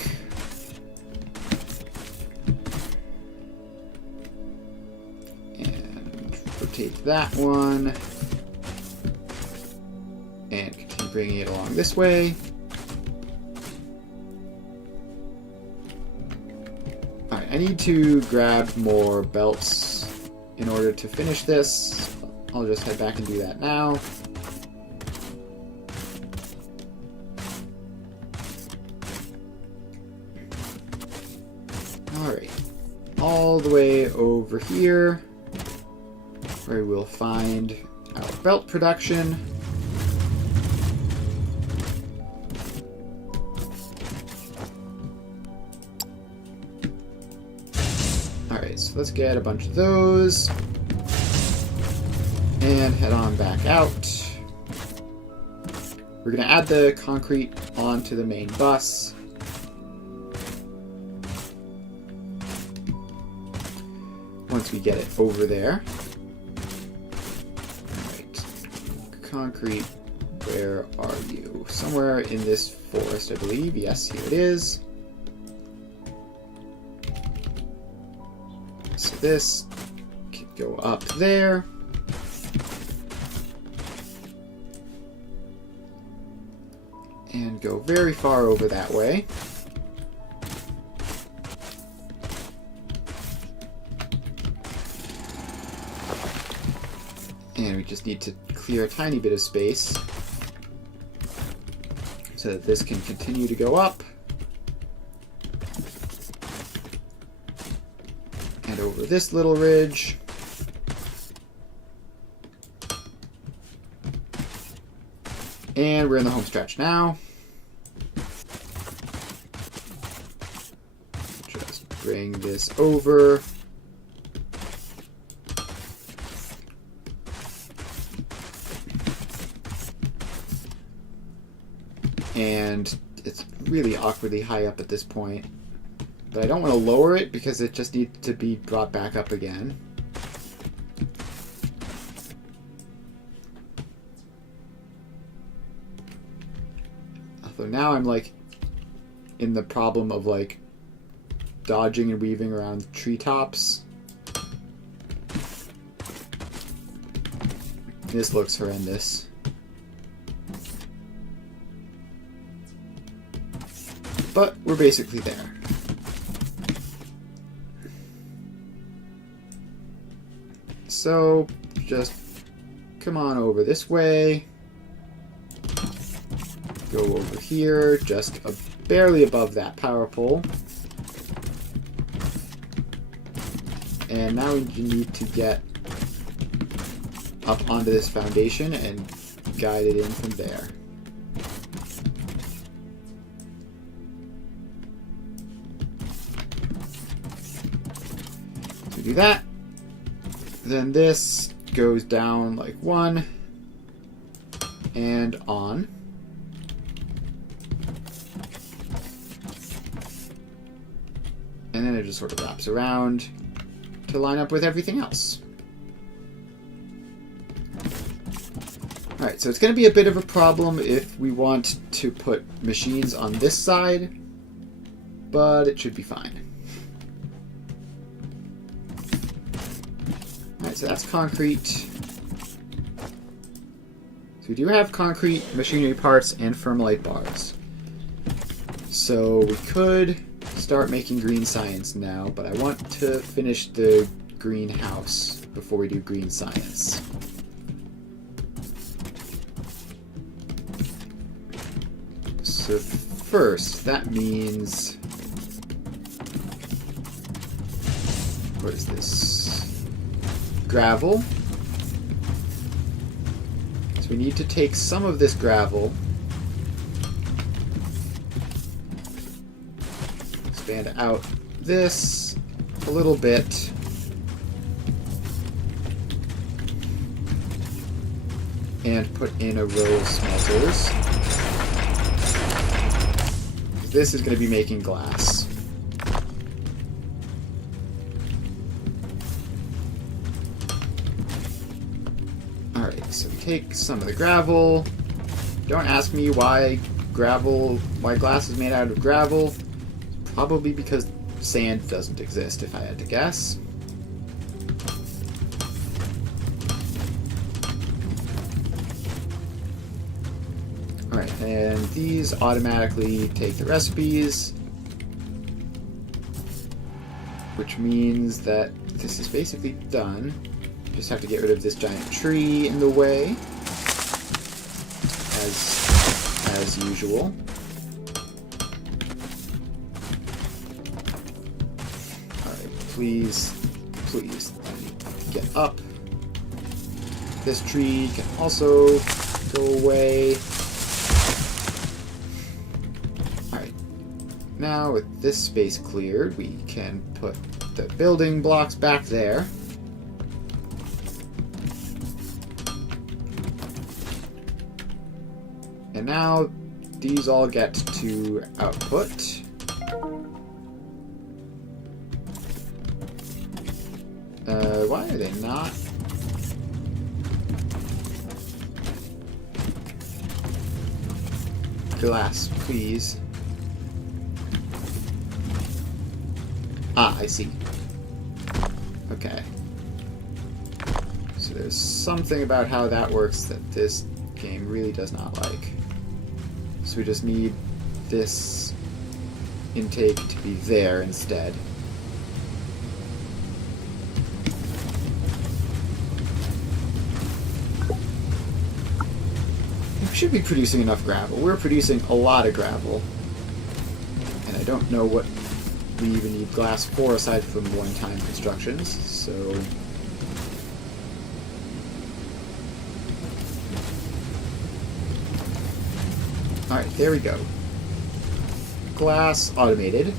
Rotate that one, and continue bringing it along this way. Alright, I need to grab more belts in order to finish this. I'll just head back and do that now. Alright, all the way over here, where we'll find our belt production. Alright, so let's get a bunch of those. And head on back out. We're going to add the concrete onto the main bus. Once we get it over there. Concrete, where are you? Somewhere in this forest, I believe. Yes, here it is. So this can go up there. And go very far over that way. And we just need to clear a tiny bit of space so that this can continue to go up and over this little ridge. And we're in the home stretch now. Just bring this over. And it's really awkwardly high up at this point. But I don't want to lower it because it just needs to be brought back up again. Although now I'm like in the problem of like dodging and weaving around treetops. This looks horrendous. But we're basically there. So just come on over this way. Go over here, just barely above that power pole. And now we need to get up onto this foundation and guide it in from there. Do that, then this goes down like one and on, and then it just sort of wraps around to line up with everything else. Alright, so it's going to be a bit of a problem if we want to put machines on this side, but it should be fine. Alright, so that's concrete. So we do have concrete machinery parts and Thermalite bars. So we could start making green science now, but I want to finish the greenhouse before we do green science. So first, that means... What is this? Gravel. So we need to take some of this gravel, expand out this a little bit, and put in a row of smelters. This is going to be making glass. Alright, so we take some of the gravel. Don't ask me why glass is made out of gravel. Probably because sand doesn't exist, if I had to guess. Alright, and these automatically take the recipes, which means that this is basically done. Just have to get rid of this giant tree in the way, as usual. Alright, please, get up. This tree can also go away. Now, with this space cleared, we can put the building blocks back there. And now, these all get to output. Why are they not? Glass, please. Ah, I see. Okay. So there's something about how that works that this game really does not like. So we just need this intake to be there instead. We should be producing enough gravel. We're producing a lot of gravel. And I don't know what we even need glass for aside from one-time constructions, so... Alright, there we go. Glass automated.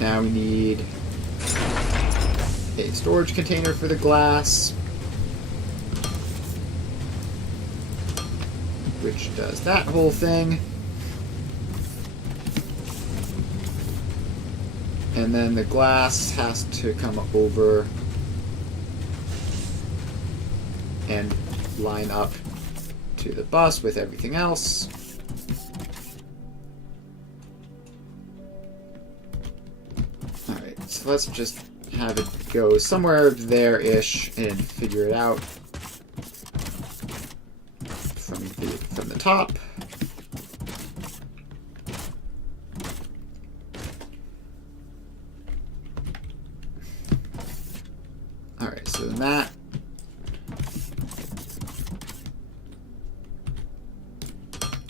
Now we need a storage container for the glass, which does that whole thing. And then the glass has to come over and line up to the bus with everything else. Alright, so let's just have it go somewhere there-ish and figure it out from the top. Alright, so that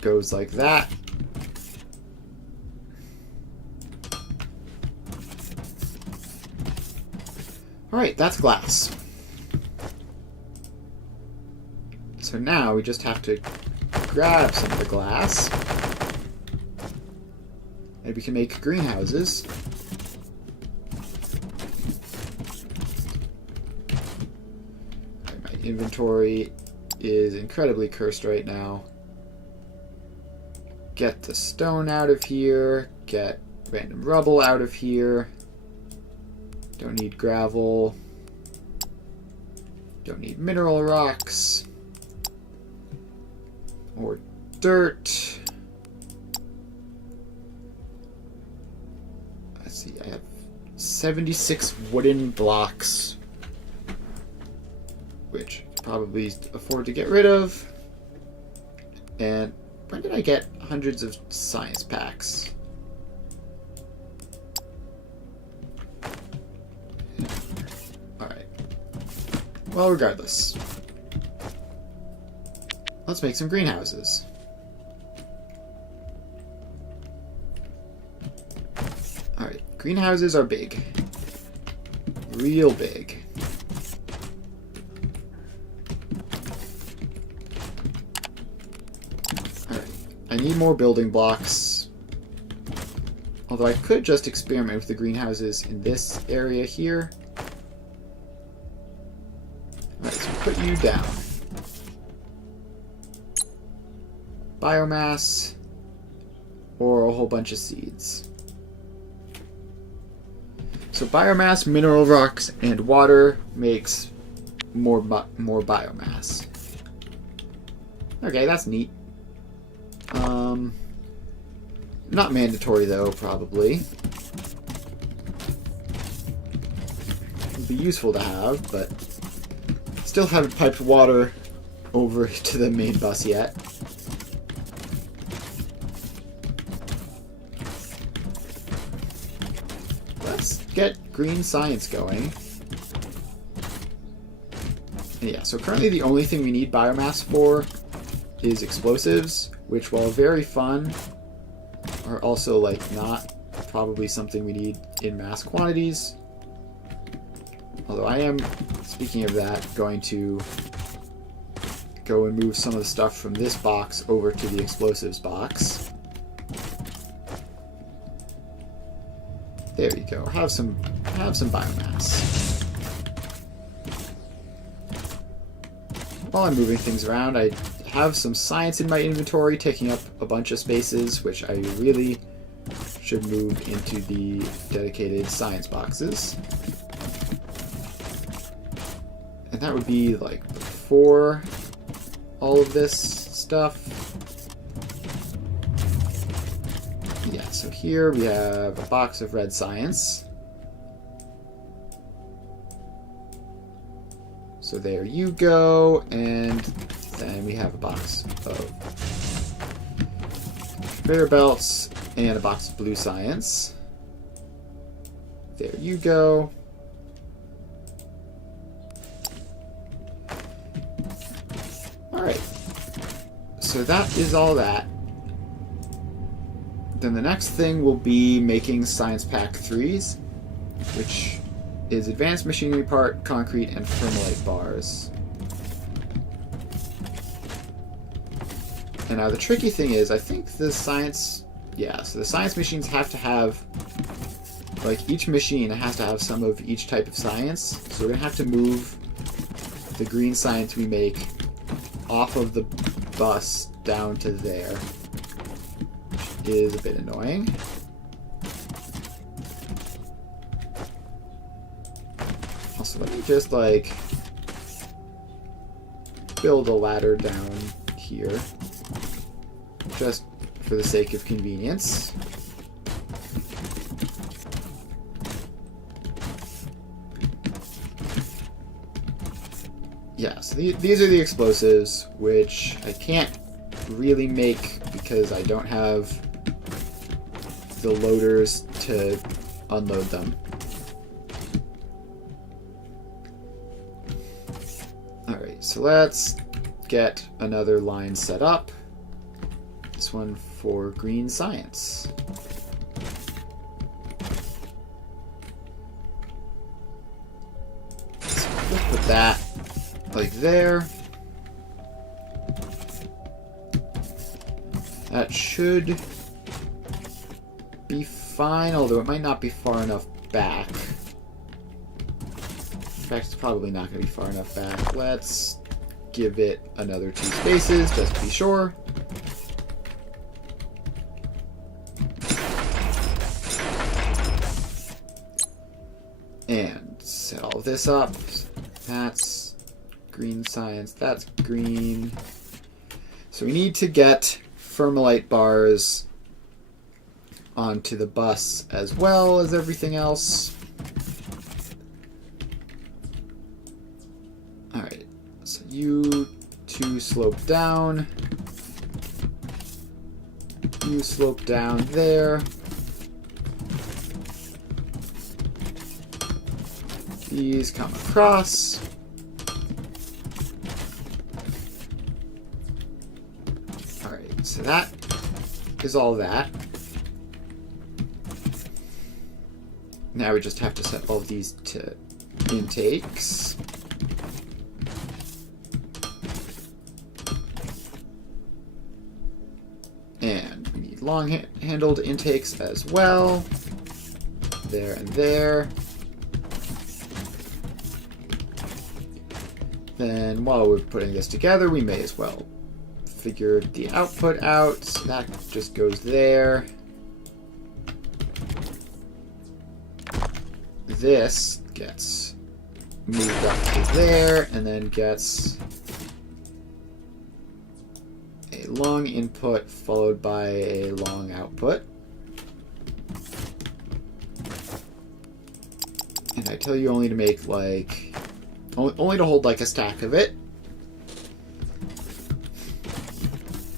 goes like that. Alright, that's glass. So now we just have to grab some of the glass. And we can make greenhouses. My inventory is incredibly cursed right now. Get the stone out of here. Get random rubble out of here. Don't need gravel. Don't need mineral rocks. Or dirt. Let's see, I have 76 wooden blocks, which probably afford to get rid of. And when did I get hundreds of science packs? Alright. Well, regardless. Let's make some greenhouses. Alright, greenhouses are big. Real big. Alright, I need more building blocks. Although I could just experiment with the greenhouses in this area here. Alright, so put you down. Biomass, or a whole bunch of seeds. So biomass, mineral rocks, and water makes more biomass. Okay, that's neat. Not mandatory though, probably. Would be useful to have, but still haven't piped water over to the main bus yet. Get green science going. And yeah, so currently the only thing we need biomass for is explosives, which, while very fun, are also like not probably something we need in mass quantities. Although I am, speaking of that, going to go and move some of the stuff from this box over to the explosives box. There you go. Have some biomass. While I'm moving things around, I have some science in my inventory, taking up a bunch of spaces, which I really should move into the dedicated science boxes. And that would be like before all of this stuff. Yeah, so here we have a box of red science. So there you go, and then we have a box of conveyor belts and a box of blue science. There you go. Alright, so that is all that. Then the next thing will be making Science Pack 3s, which is advanced machinery part, concrete, and thermalite bars. And now the tricky thing is, I think the science... Yeah, so the science machines have to have... Like, each machine has to have some of each type of science, so we're going to have to move the green science we make off of the bus down to there. Is a bit annoying. Also, let me just like build a ladder down here just for the sake of convenience. Yeah, so these are the explosives, which I can't really make because I don't have the loaders to unload them. Alright, so let's get another line set up. This one for green science. So let's put that like there. That should be fine, although it might not be far enough back. In fact, it's probably not going to be far enough back. Let's give it another 2 spaces, just to be sure. And set all this up. That's green science, that's green. So we need to get Thermalite bars onto the bus as well as everything else. Alright, so you two slope down. You slope down there. These come across. Alright, so that is all that. Now we just have to set all of these to intakes. And we need long-handled intakes as well. There and there. Then while we're putting this together, we may as well figure the output out. So that just goes there. This gets moved up to there, and then gets a long input followed by a long output. And I tell you only to make like, only to hold like a stack of it.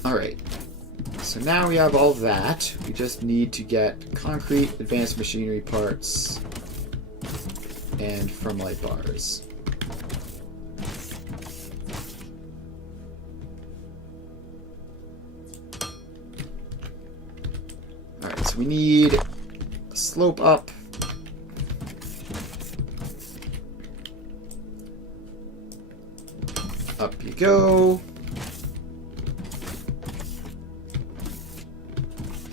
Alright, so now we have all that. We just need to get concrete, advanced machinery parts, and Thermalite bars. Alright, so we need a slope up. Up you go.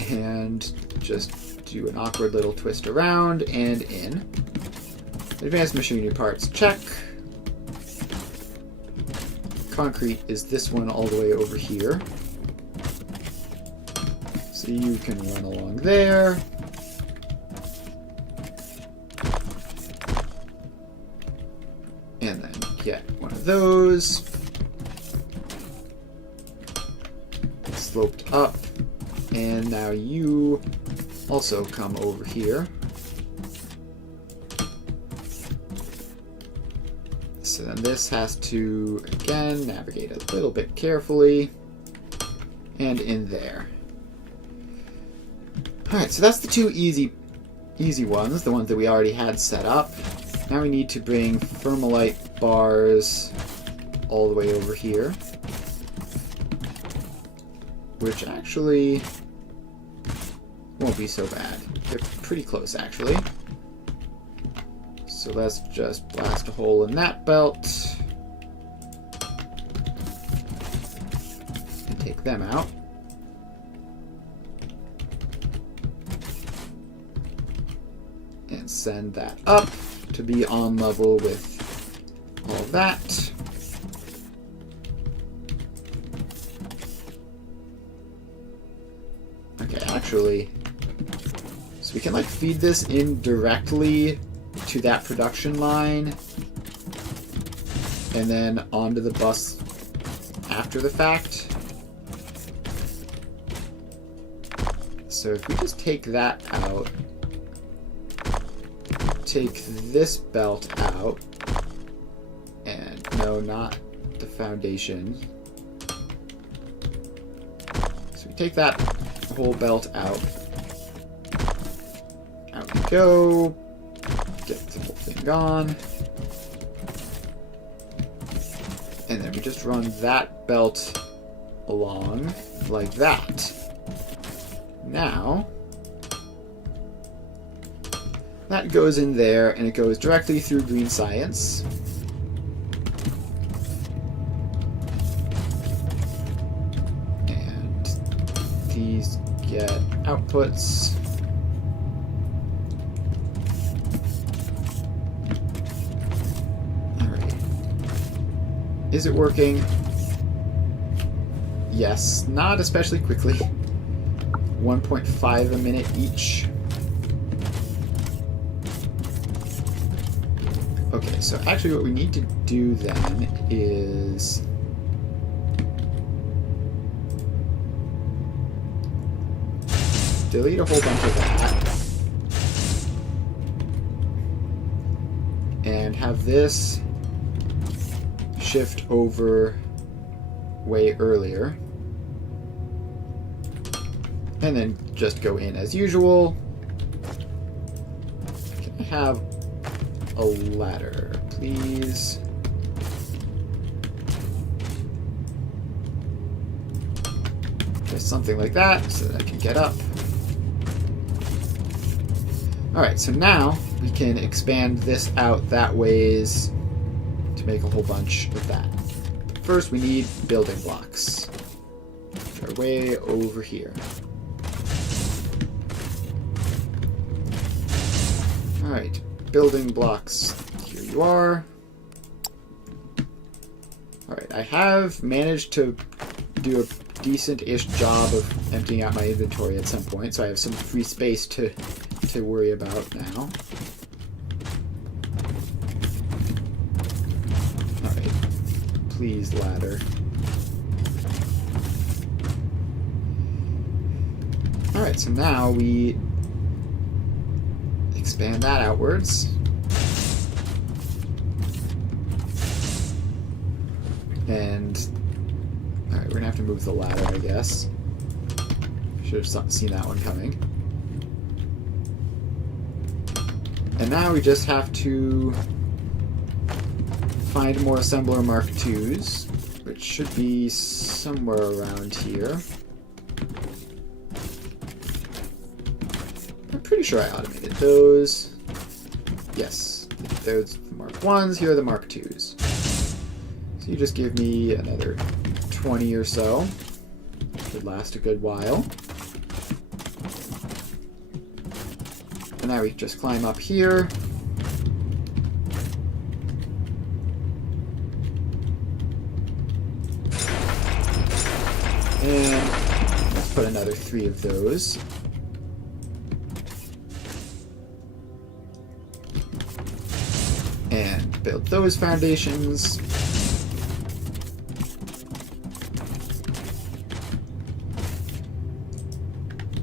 And just do an awkward little twist around and in. Advanced machinery parts, check. Concrete is this one all the way over here. So you can run along there. And then get one of those. Sloped up. And now you also come over here. So then this has to, again, navigate a little bit carefully. And in there. Alright, so that's the two easy ones, the ones that we already had set up. Now we need to bring Thermalite bars all the way over here. Which actually won't be so bad. They're pretty close, actually. So let's just blast a hole in that belt. And take them out. And send that up to be on level with all that. Okay, actually, so we can like feed this in directly to that production line and then onto the bus after the fact. So if we just take that out, take this belt out, and no, not the foundation. So we take that whole belt out. Out we go. Get the whole thing gone. And then we just run that belt along like that. Now, that goes in there and it goes directly through green science. And these get outputs. Alright. Is it working? Yes, not especially quickly. 1.5 a minute each. Okay, so actually what we need to do then is... delete a whole bunch of that. And have this shift over way earlier. And then just go in as usual. Can I have a ladder, please? Just something like that so that I can get up. Alright, so now we can expand this out that ways to make a whole bunch of that. But first we need building blocks, which are way over here. Alright, building blocks. Here you are. Alright, I have managed to do a decent-ish job of emptying out my inventory at some point, so I have some free space to worry about now. Alright, please ladder. Alright, so now we expand that outwards. And alright, we're gonna have to move the ladder, I guess. Should have seen that one coming. And now we just have to find more assembler Mark IIs, which should be somewhere around here. I'm pretty sure I automated those. Yes, those are the Mark 1s, here are the Mark 2s. So you just give me another 20 or so. Should last a good while. And now we just climb up here. And let's put another 3 of those. And build those foundations.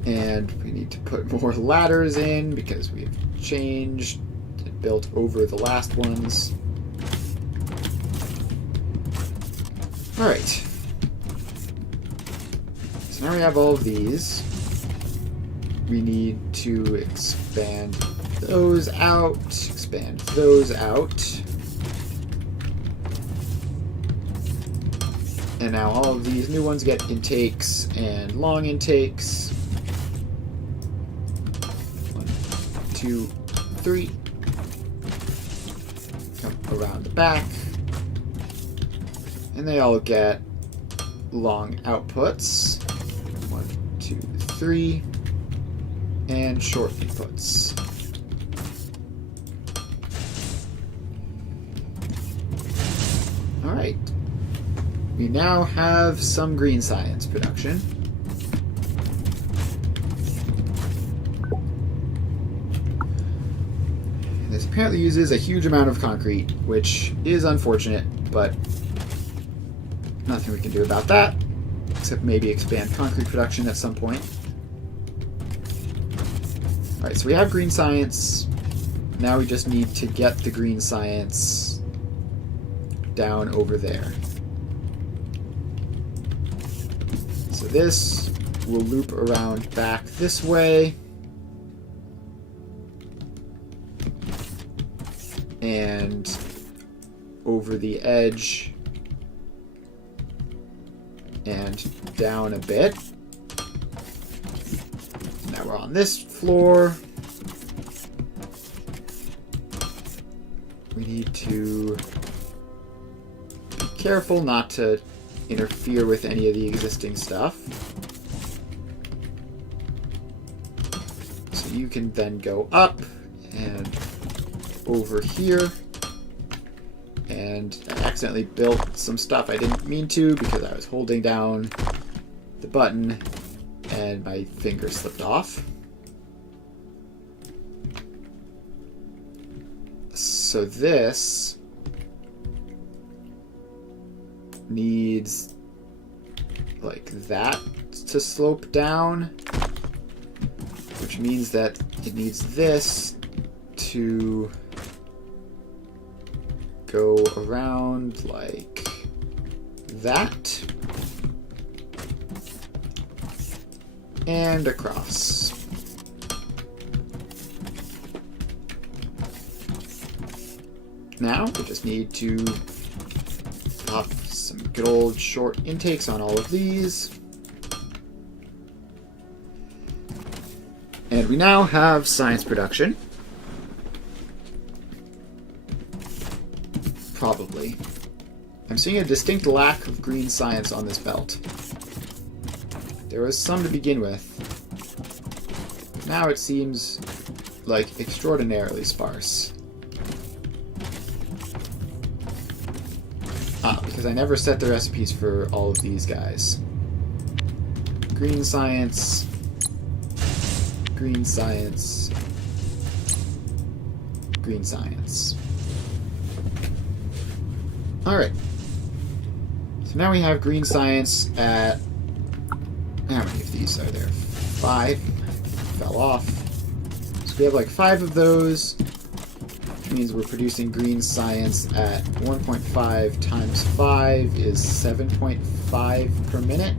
And we need to put more ladders in because we've changed and built over the last ones. Alright. So now we have all of these. We need to expand those out, expand those out. And now all of these new ones get intakes and long intakes. 2, 3. Come around the back. And they all get long outputs. 1, 2, 3. And short inputs. Alright. We now have some green science production. This apparently uses a huge amount of concrete, which is unfortunate, but nothing we can do about that, except maybe expand concrete production at some point. Alright, so we have green science. Now we just need to get the green science down over there. So this will loop around back this way. And over the edge and down a bit. Now we're on this floor. We need to be careful not to interfere with any of the existing stuff. So you can then go up and over here, and I accidentally built some stuff I didn't mean to because I was holding down the button and my finger slipped off. So this needs like that to slope down, which means that it needs this to go around like that and across. Now we just need to pop some good old short intakes on all of these. And we now have science production. Probably. I'm seeing a distinct lack of green science on this belt. There was some to begin with. Now it seems like extraordinarily sparse. Because I never set the recipes for all of these guys. Green science. Green science. Green science. Alright. So now we have green science at... How many of these are there? 5. Fell off. So we have like 5 of those. Which means we're producing green science at 1.5 times 5 is 7.5 per minute.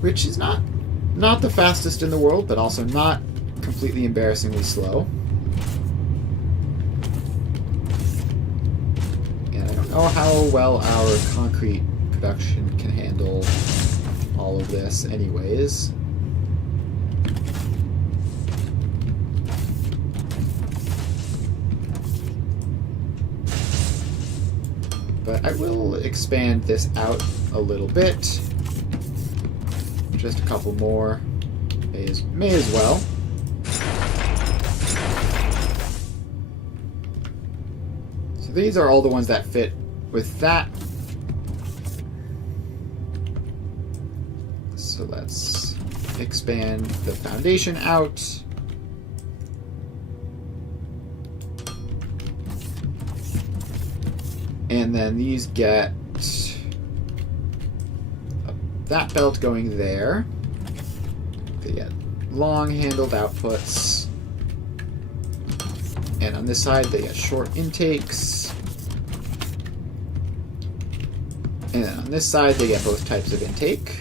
Which is not the fastest in the world, but also not completely embarrassingly slow. And I don't know how well our concrete production can handle all of this anyways. But I will expand this out a little bit. Just a couple more. May as well. So these are all the ones that fit with that. So let's expand the foundation out. And then these get that belt going there. They get long-handled outputs. And on this side, they get short intakes. And then on this side, they get both types of intake.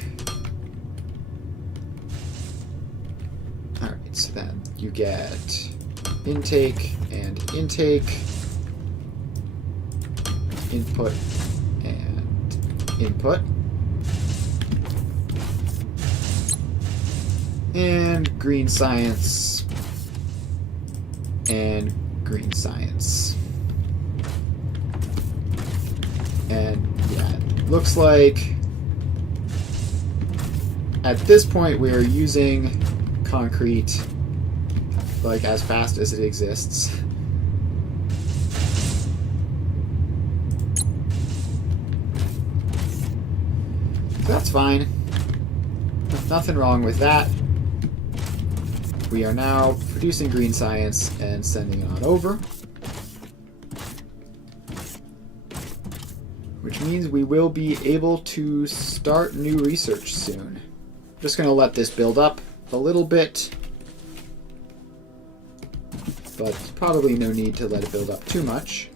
Alright, so then you get intake and intake. Input and input. And green science and green science. And yeah, it looks like at this point we're using concrete like as fast as it exists. That's fine. Nothing wrong with that. We are now producing green science and sending it on over. Which means we will be able to start new research soon. Just going to let this build up a little bit. But probably no need to let it build up too much.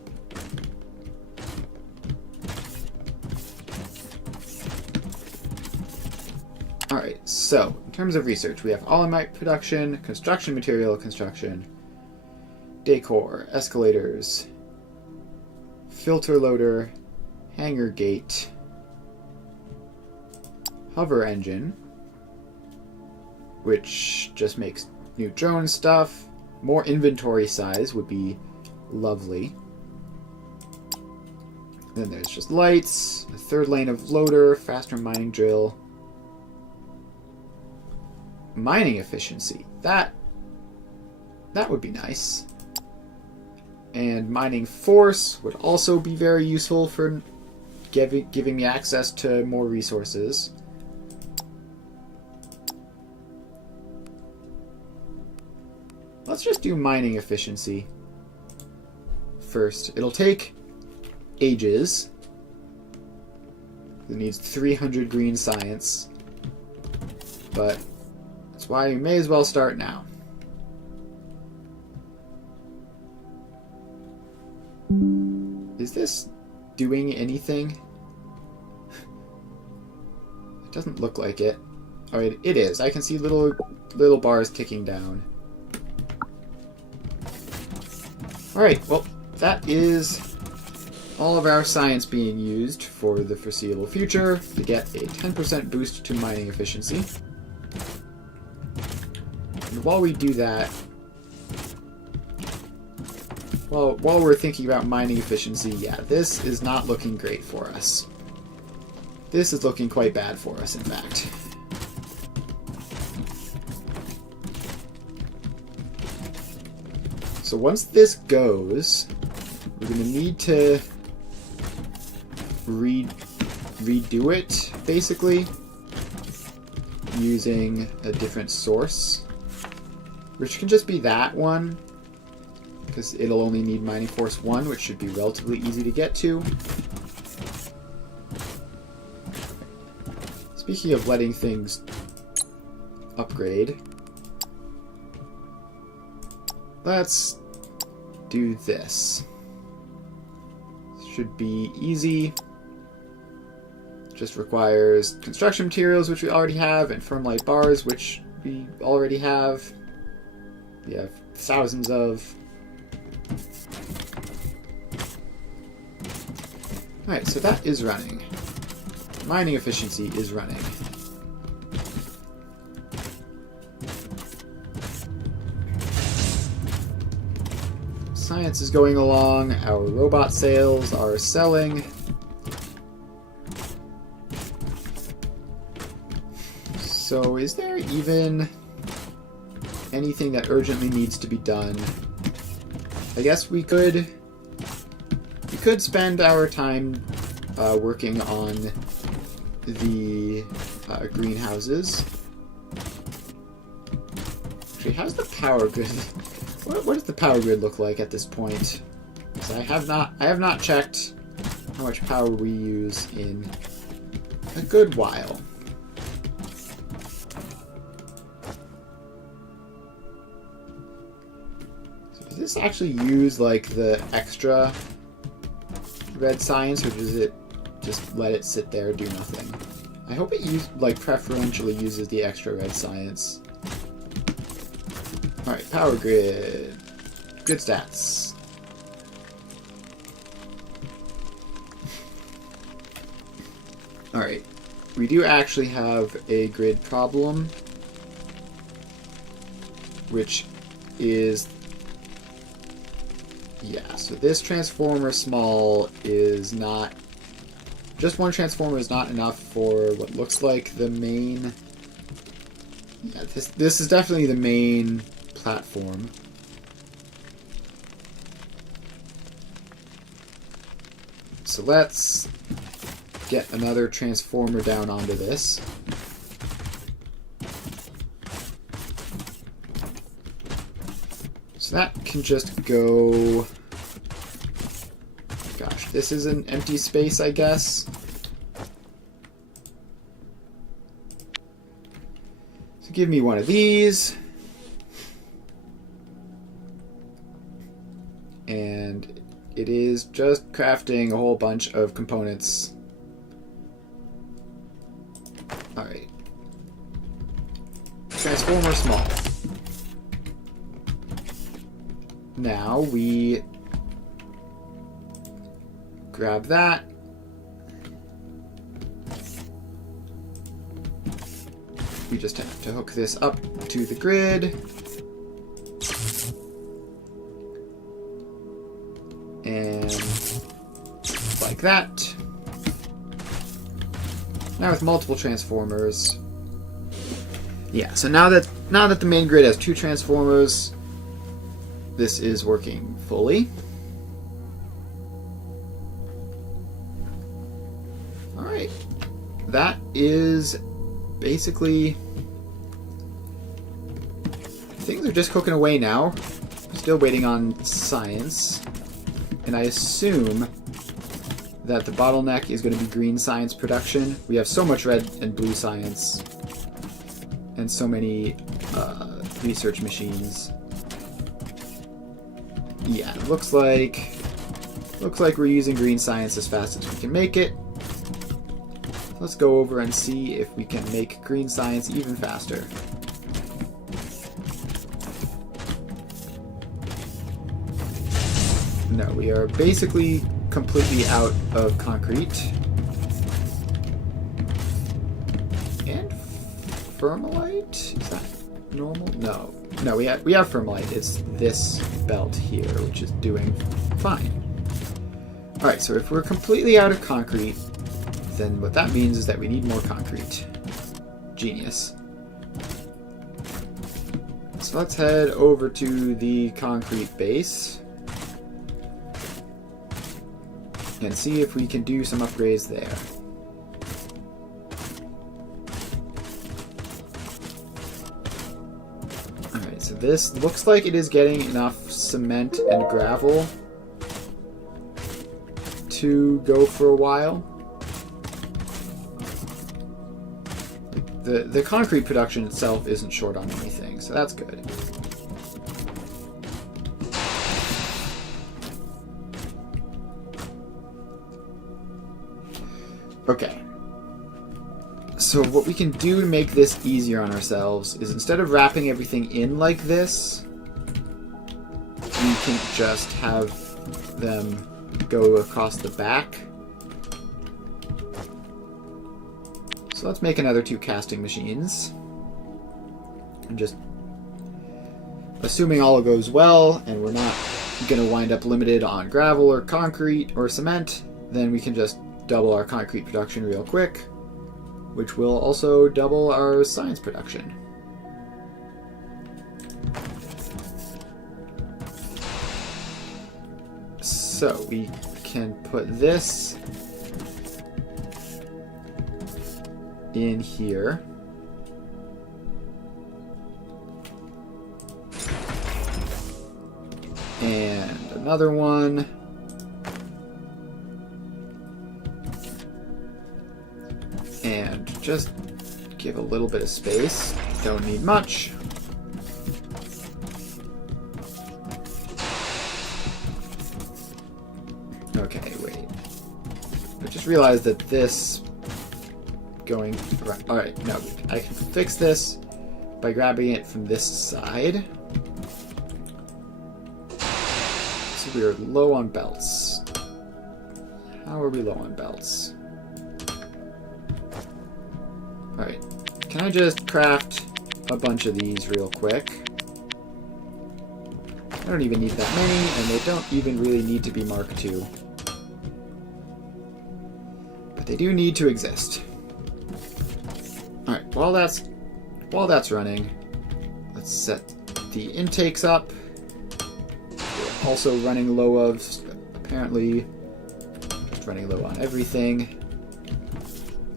Alright, so, in terms of research, we have alumite production, construction material construction, decor, escalators, filter loader, hanger gate, hover engine, which just makes new drone stuff. More inventory size would be lovely. Then there's just lights, a third lane of loader, faster mining drill, mining efficiency. That would be nice. And mining force would also be very useful for giving me access to more resources. Let's just do mining efficiency. first. It'll take ages. It needs 300 green science. But that's why you may as well start now. Is this doing anything? It doesn't look like it. Oh, it is. I can see little bars ticking down. Alright, well, that is all of our science being used for the foreseeable future to get a 10% boost to mining efficiency. And while we do that, while we're thinking about mining efficiency, yeah, this is not looking great for us. This is looking quite bad for us, in fact. So once this goes, we're going to need to redo it, basically, using a different source, which can just be that one, because it'll only need Mining Force 1, which should be relatively easy to get to. Speaking of letting things upgrade, let's do this. Should be easy. Just requires construction materials, which we already have, and firm light bars, which we already have. We have thousands of. Alright, so that is running. Mining efficiency is running. Science is going along. Our robot sales are selling. So is there even anything that urgently needs to be done? I guess we could spend our time working on the greenhouses. Actually, how's the power grid? What does the power grid look like at this point? So I have not checked how much power we use in a good while. So does this actually use like the extra red science, or does it just let it sit there, do nothing? I hope it preferentially uses the extra red science. Alright, power grid. Good stats. Alright, we do actually have a grid problem, which is... yeah, so this transformer small is not... just one transformer is not enough for what looks like the main... yeah, this is definitely the main platform. So let's get another transformer down onto this. So that can just go... gosh, this is an empty space, I guess. So give me one of these. And it is just crafting a whole bunch of components. Alright. Transformer small. Now we grab that. We just have to hook this up to the grid. And like that. Now with multiple transformers. Yeah, so now that the main grid has 2 transformers, this is working fully. Alright. That is basically... things are just cooking away now. Still waiting on science. and I assume that the bottleneck is going to be green science production. We have so much red and blue science, and so many research machines. Yeah, it looks like we're using green science as fast as we can make it. Let's go over and see if we can make green science even faster. No, we are basically completely out of concrete. And fermalite? Is that normal? No. No, we have fermalite. It's this belt here, which is doing fine. Alright, so if we're completely out of concrete, then what that means is that we need more concrete. Genius. So let's head over to the concrete base and see if we can do some upgrades there. Alright, so this looks like it is getting enough cement and gravel to go for a while. The concrete production itself isn't short on anything, so that's good. Okay. So what we can do to make this easier on ourselves is instead of wrapping everything in like this, we can just have them go across the back. So let's make another 2 casting machines. And just assuming all goes well and we're not going to wind up limited on gravel or concrete or cement, then we can just double our concrete production real quick, which will also double our science production. So we can put this in here. And another one. And just give a little bit of space. Don't need much. Okay, wait. I just realized that this going right. Alright, no, I can fix this by grabbing it from this side. So we are low on belts. How are we low on belts? Alright, can I just craft a bunch of these real quick? I don't even need that many, and they don't even really need to be Mark II. But they do need to exist. Alright, while that's running, let's set the intakes up. We're also running low of, apparently, just running low on everything.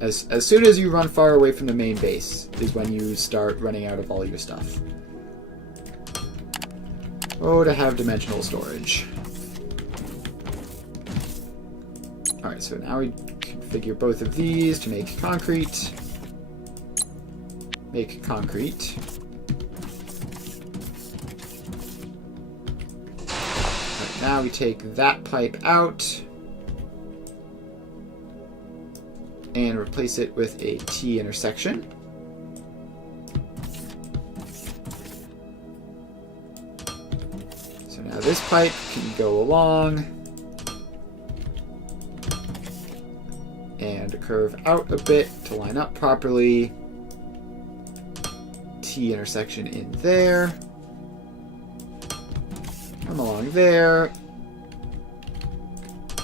As soon as you run far away from the main base is when you start running out of all your stuff. Oh, to have dimensional storage. Alright, so now we configure both of these to make concrete. Make concrete. Right, now we take that pipe out and replace it with a T intersection. So now this pipe can go along and curve out a bit to line up properly. T intersection in there. Come along there.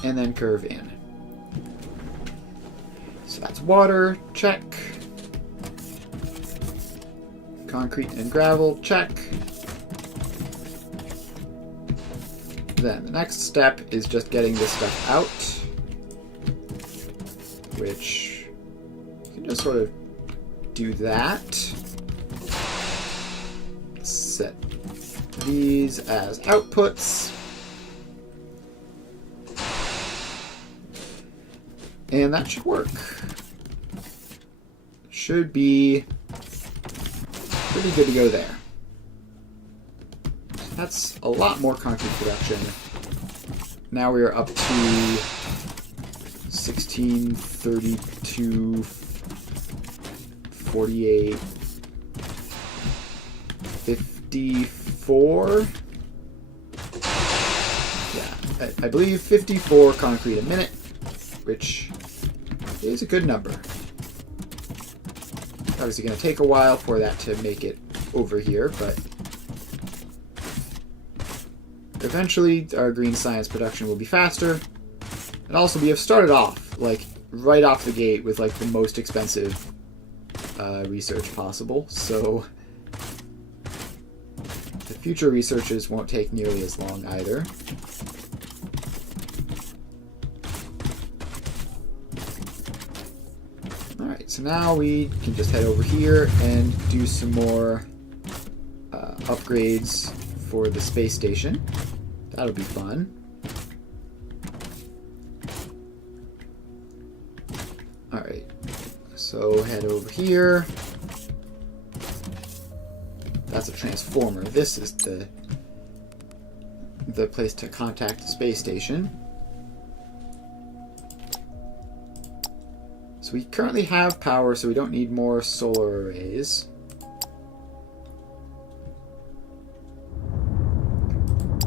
And then curve in. So that's water, check. Concrete and gravel, check. Then the next step is just getting this stuff out, which you can just sort of do that. Set these as outputs. And that should work. Should be pretty good to go there. That's a lot more concrete production. Now we are up to 16, 32, 48, 54. Yeah, I believe 54 concrete a minute, which is a good number. Obviously going to take a while for that to make it over here, but eventually our green science production will be faster. And also we have started off, like, right off the gate with, like, the most expensive research possible, so the future researches won't take nearly as long either. Alright, so now we can just head over here and do some more upgrades for the space station. That'll be fun. Alright, so head over here. That's a transformer. This is the place to contact the space station. So we currently have power, so we don't need more solar arrays.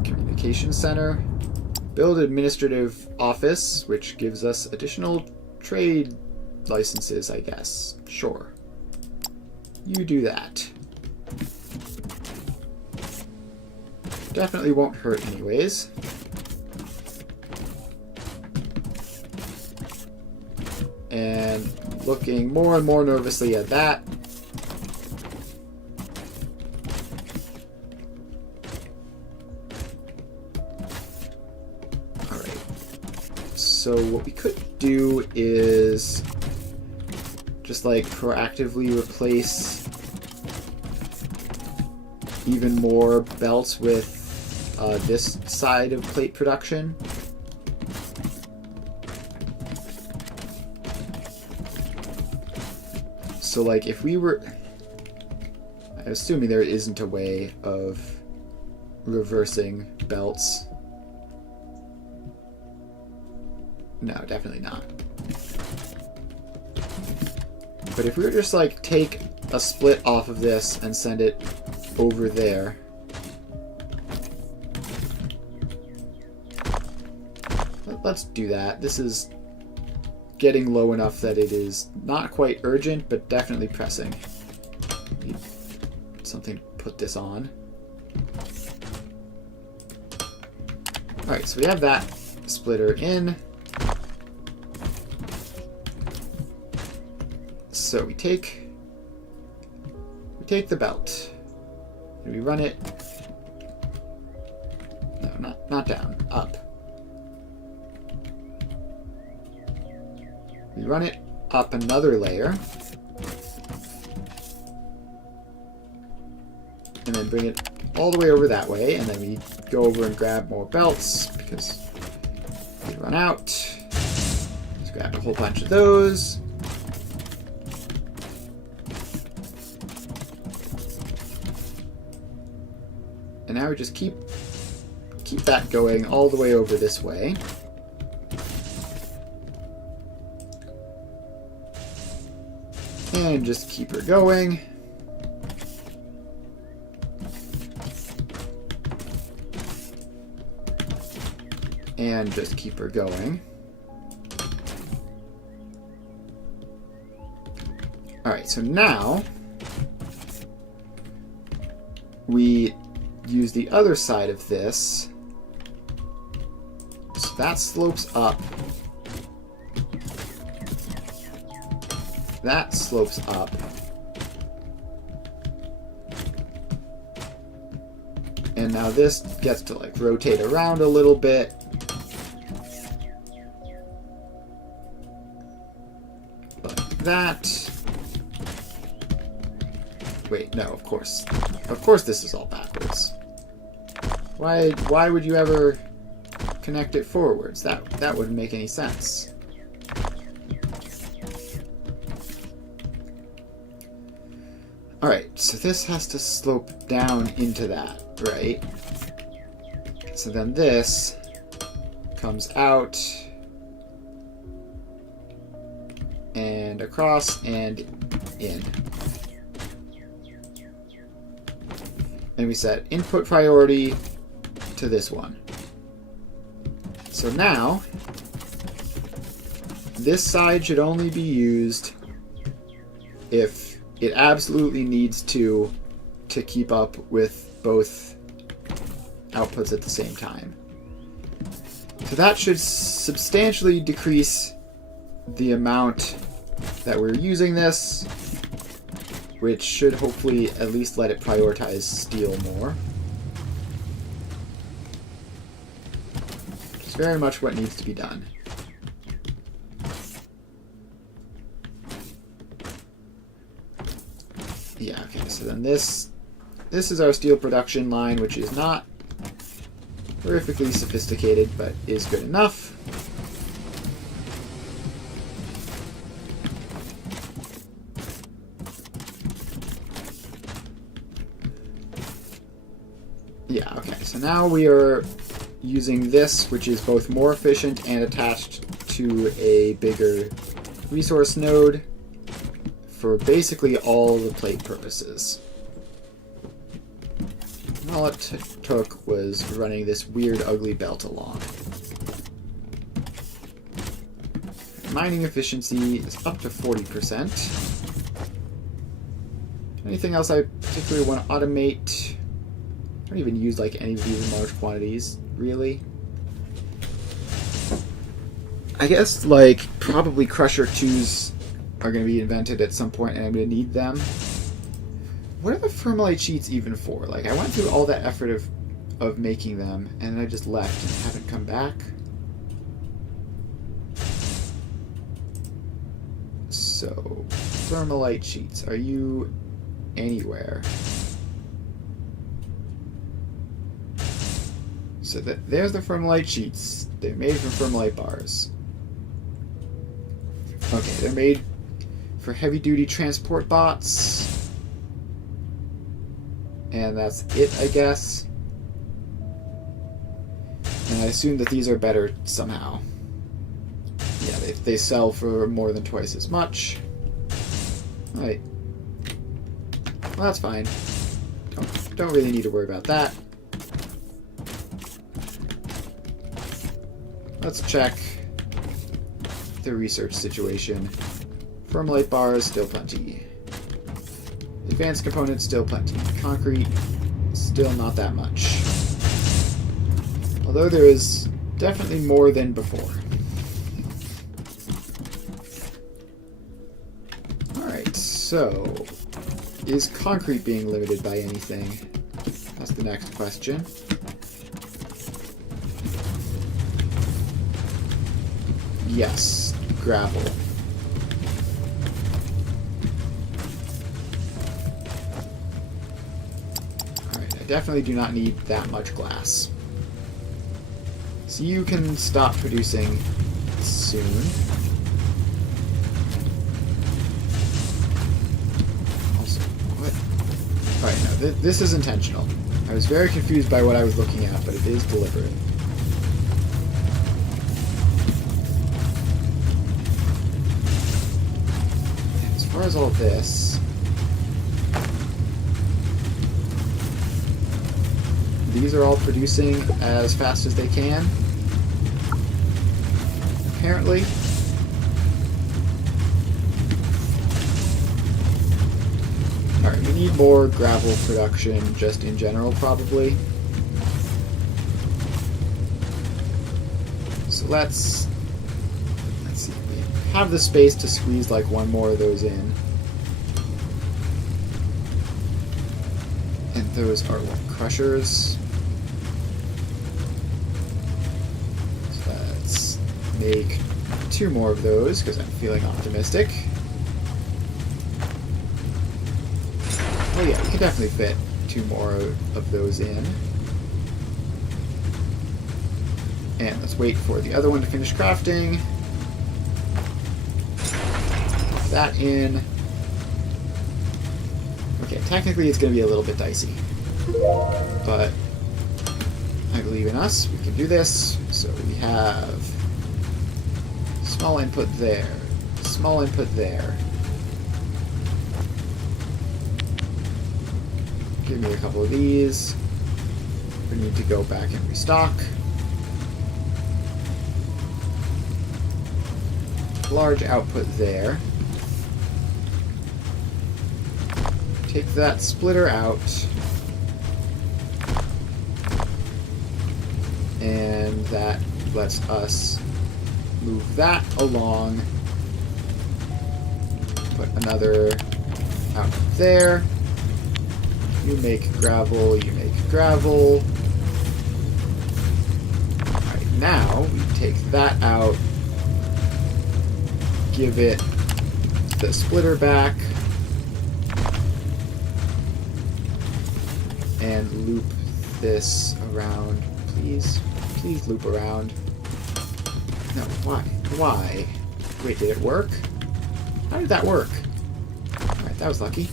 Communication center. Build administrative office, which gives us additional trade licenses, I guess. Sure. You do that. Definitely won't hurt anyways. And looking more and more nervously at that. Alright. So what we could do is just like proactively replace even more belts with this side of plate production. So like if we were, I'm assuming there isn't a way of reversing belts. No, definitely not. But if we were just like take a split off of this and send it over there. Let's do that. This is getting low enough that it is not quite urgent, but definitely pressing. Need something to put this on. Alright, so we have that splitter in. So we take the belt. And we run it. No, not down. Up. We run it up another layer. And then bring it all the way over that way. And then we go over and grab more belts because we run out. Let's grab a whole bunch of those. And now we just keep that going all the way over this way. And just keep her going. And just keep her going. Alright, so now we use the other side of this. So that slopes up. That slopes up. And now this gets to like rotate around a little bit. Like that. Wait, no, of course. Of course this is all backwards. Why would you ever connect it forwards? That wouldn't make any sense. Alright, so this has to slope down into that, right? So then this comes out and across and in. And we set input priority to this one. So now, this side should only be used if it absolutely needs to keep up with both outputs at the same time. So that should substantially decrease the amount that we're using this, which should hopefully at least let it prioritize steel more. Which is very much what needs to be done. Yeah, okay, so then this is our steel production line, which is not horrifically sophisticated, but is good enough. Yeah, okay, so now we are using this, which is both more efficient and attached to a bigger resource node for basically all the plate purposes. And all it took was running this weird, ugly belt along. Mining efficiency is up to 40%. Anything else I particularly want to automate? I don't even use like any of these in large quantities, really. I guess like probably Crusher 2s are going to be invented at some point and I'm going to need them. What are the Thermalite sheets even for? Like, I went through all that effort of making them and then I just left and haven't come back. So, Thermalite sheets, are you anywhere? So there's the Thermalite sheets. They're made from Thermalite bars. Okay, they're made for heavy-duty transport bots. And that's it, I guess. And I assume that these are better somehow. Yeah, they sell for more than twice as much. Alright. Well, that's fine. Don't really need to worry about that. Let's check the research situation. Thermalite bars, still plenty. Advanced components, still plenty. Concrete, still not that much. Although there is definitely more than before. Alright, so is concrete being limited by anything? That's the next question. Yes, gravel. Alright, I definitely do not need that much glass. So you can stop producing soon. Also, what? Alright, no, this is intentional. I was very confused by what I was looking at, but it is deliberate. As far as all this, these are all producing as fast as they can, apparently. Alright, we need more gravel production just in general, probably. So let's see. We have the space to squeeze like one more of those in. And those are what, crushers? So let's make 2 more of those because I'm feeling optimistic. Oh yeah, we can definitely fit 2 more of those in. And let's wait for the other one to finish crafting. Put that in. Okay, technically it's going to be a little bit dicey. But I believe in us. We can do this. So we have small input there. Small input there. Give me a couple of these. We need to go back and restock. Large output there. Take that splitter out. And that lets us move that along. Put another out there. You make gravel, you make gravel. Alright, now we take that out. Give it the splitter back. And loop this around. Please. Please loop around. No, why? Why? Wait, did it work? How did that work? Alright, that was lucky.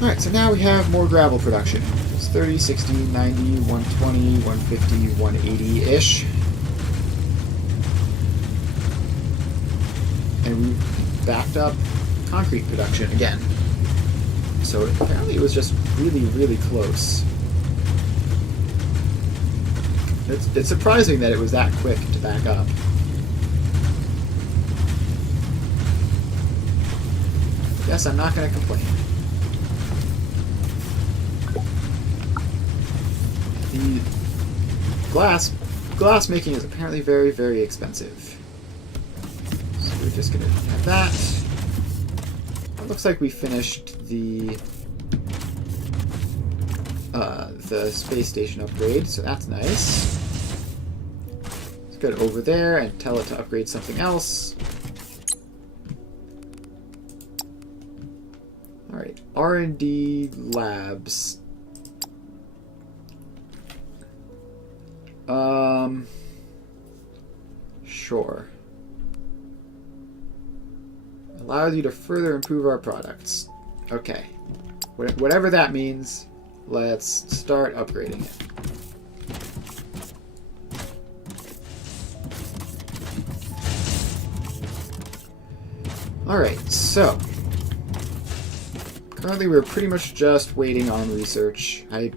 Alright, so now we have more gravel production. It's 30, 60, 90, 120, 150, 180-ish. And we backed up concrete production again. So apparently it was just really, really close. It's surprising that it was that quick to back up. Yes, I'm not going to complain. The glass making is apparently very, very expensive. So we're just going to have that. It looks like we finished the space station upgrade, so that's nice. Let's go over there and tell it to upgrade something else. Alright, R&D labs. Sure. Allows you to further improve our products. Okay. Whatever that means, let's start upgrading it. Alright, so currently we're pretty much just waiting on research. I'm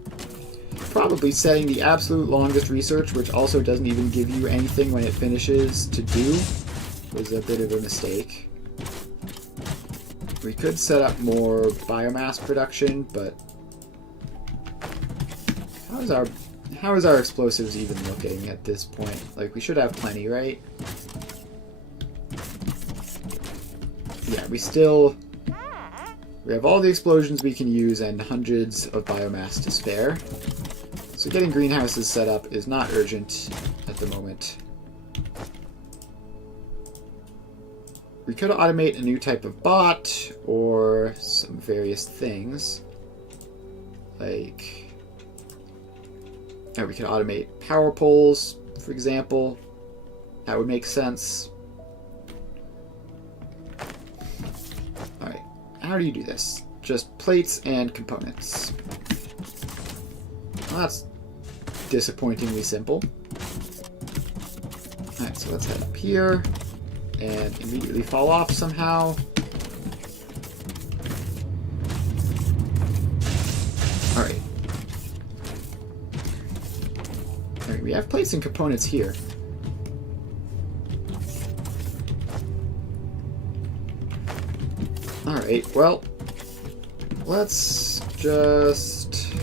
probably setting the absolute longest research, which also doesn't even give you anything when it finishes to do, was a bit of a mistake. We could set up more biomass production, but how is our explosives even looking at this point? Like, we should have plenty, right? Yeah, we have all the explosions we can use and hundreds of biomass to spare. So getting greenhouses set up is not urgent at the moment. We could automate a new type of bot, or some various things. Like, we could automate power poles, for example. That would make sense. Alright, how do you do this? Just plates and components. Well, that's disappointingly simple. Alright, so let's head up here. And immediately fall off somehow. Alright. Alright, we have plates and components here. Alright, well, let's just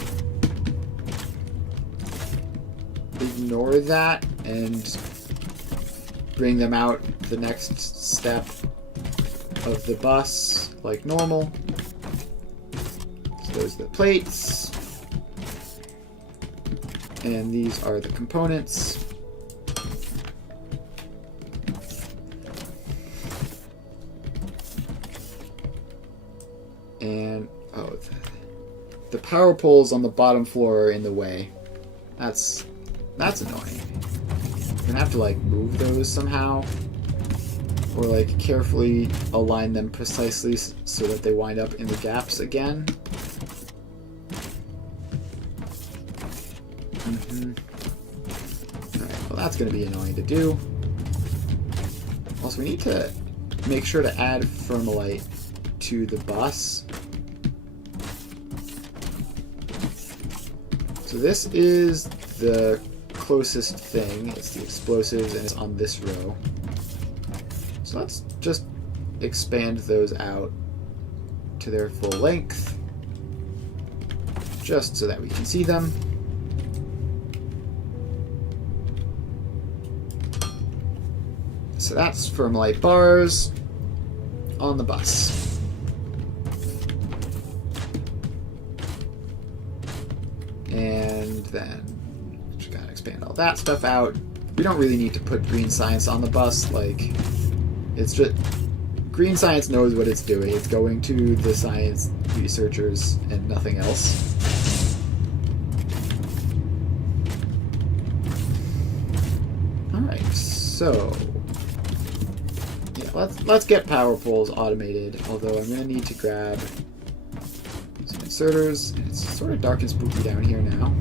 ignore that and bring them out the next step of the bus like normal. So those are the plates. And these are the components. And, oh, the power poles on the bottom floor are in the way. That's annoying. I'm gonna have to, like, move those somehow. or like carefully align them precisely so that they wind up in the gaps again. Alright, well that's going to be annoying to do. Also, we need to make sure to add Thermalite to the bus. So this is the closest thing. It's the explosives, and it's on this row. So let's just expand those out to their full length, just so that we can see them. So that's Thermalite bars on the bus. And then just gotta expand all that stuff out. We don't really need to put green science on the bus. Like, it's just green science knows what it's doing. It's going to the science researchers and nothing else. Alright, so yeah, let's get power poles automated, although I'm gonna need to grab some inserters, and it's sort of dark and spooky down here now.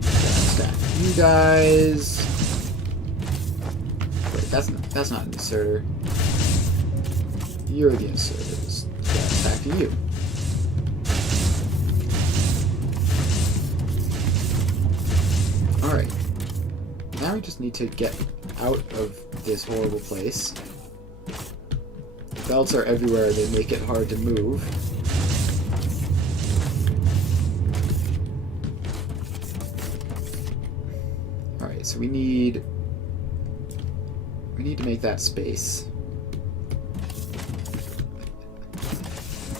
Stack you guys. Wait, that's not an inserter. You're the inserters. Yeah, back to you. Alright. Now we just need to get out of this horrible place. The belts are everywhere, they make it hard to move. Alright, so we need to make that space.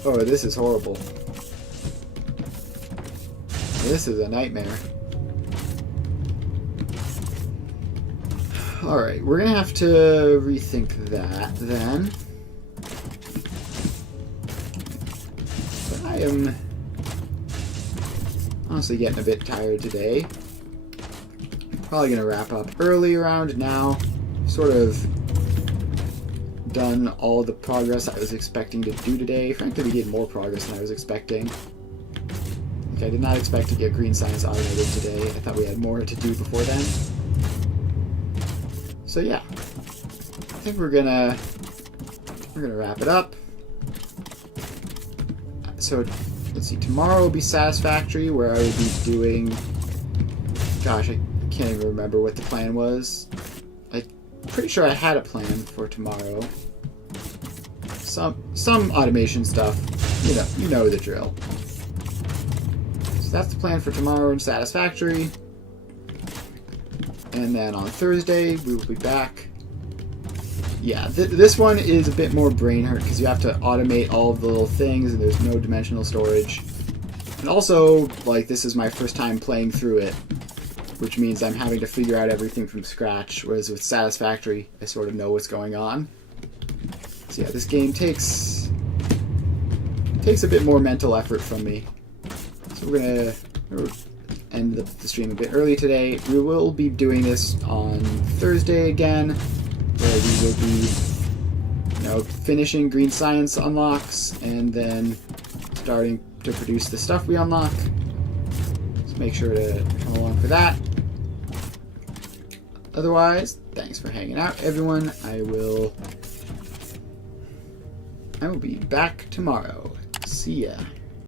Oh, this is horrible. This is a nightmare. Alright, we're gonna have to rethink that then. But I am honestly getting a bit tired today. Probably gonna wrap up early around now. Sort of done all the progress I was expecting to do today. Frankly, we did more progress than I was expecting. Like, I did not expect to get green science automated today. I thought we had more to do before then. So yeah, I think we're gonna wrap it up. So let's see, tomorrow will be Satisfactory, where I will be doing, gosh, I can't even remember what the plan was. I'm pretty sure I had a plan for tomorrow. Some automation stuff, you know the drill. So that's the plan for tomorrow in Satisfactory. And then on Thursday, we will be back. Yeah, this one is a bit more brain hurt because you have to automate all of the little things and there's no dimensional storage. And also, like, this is my first time playing through it, which means I'm having to figure out everything from scratch, whereas with Satisfactory, I sort of know what's going on. So yeah, this game takes a bit more mental effort from me. So we're gonna end the stream a bit early today. We will be doing this on Thursday again, where we will be, finishing green science unlocks and then starting to produce the stuff we unlock. So make sure to come along for that. Otherwise, thanks for hanging out, everyone. I will be back tomorrow. See ya.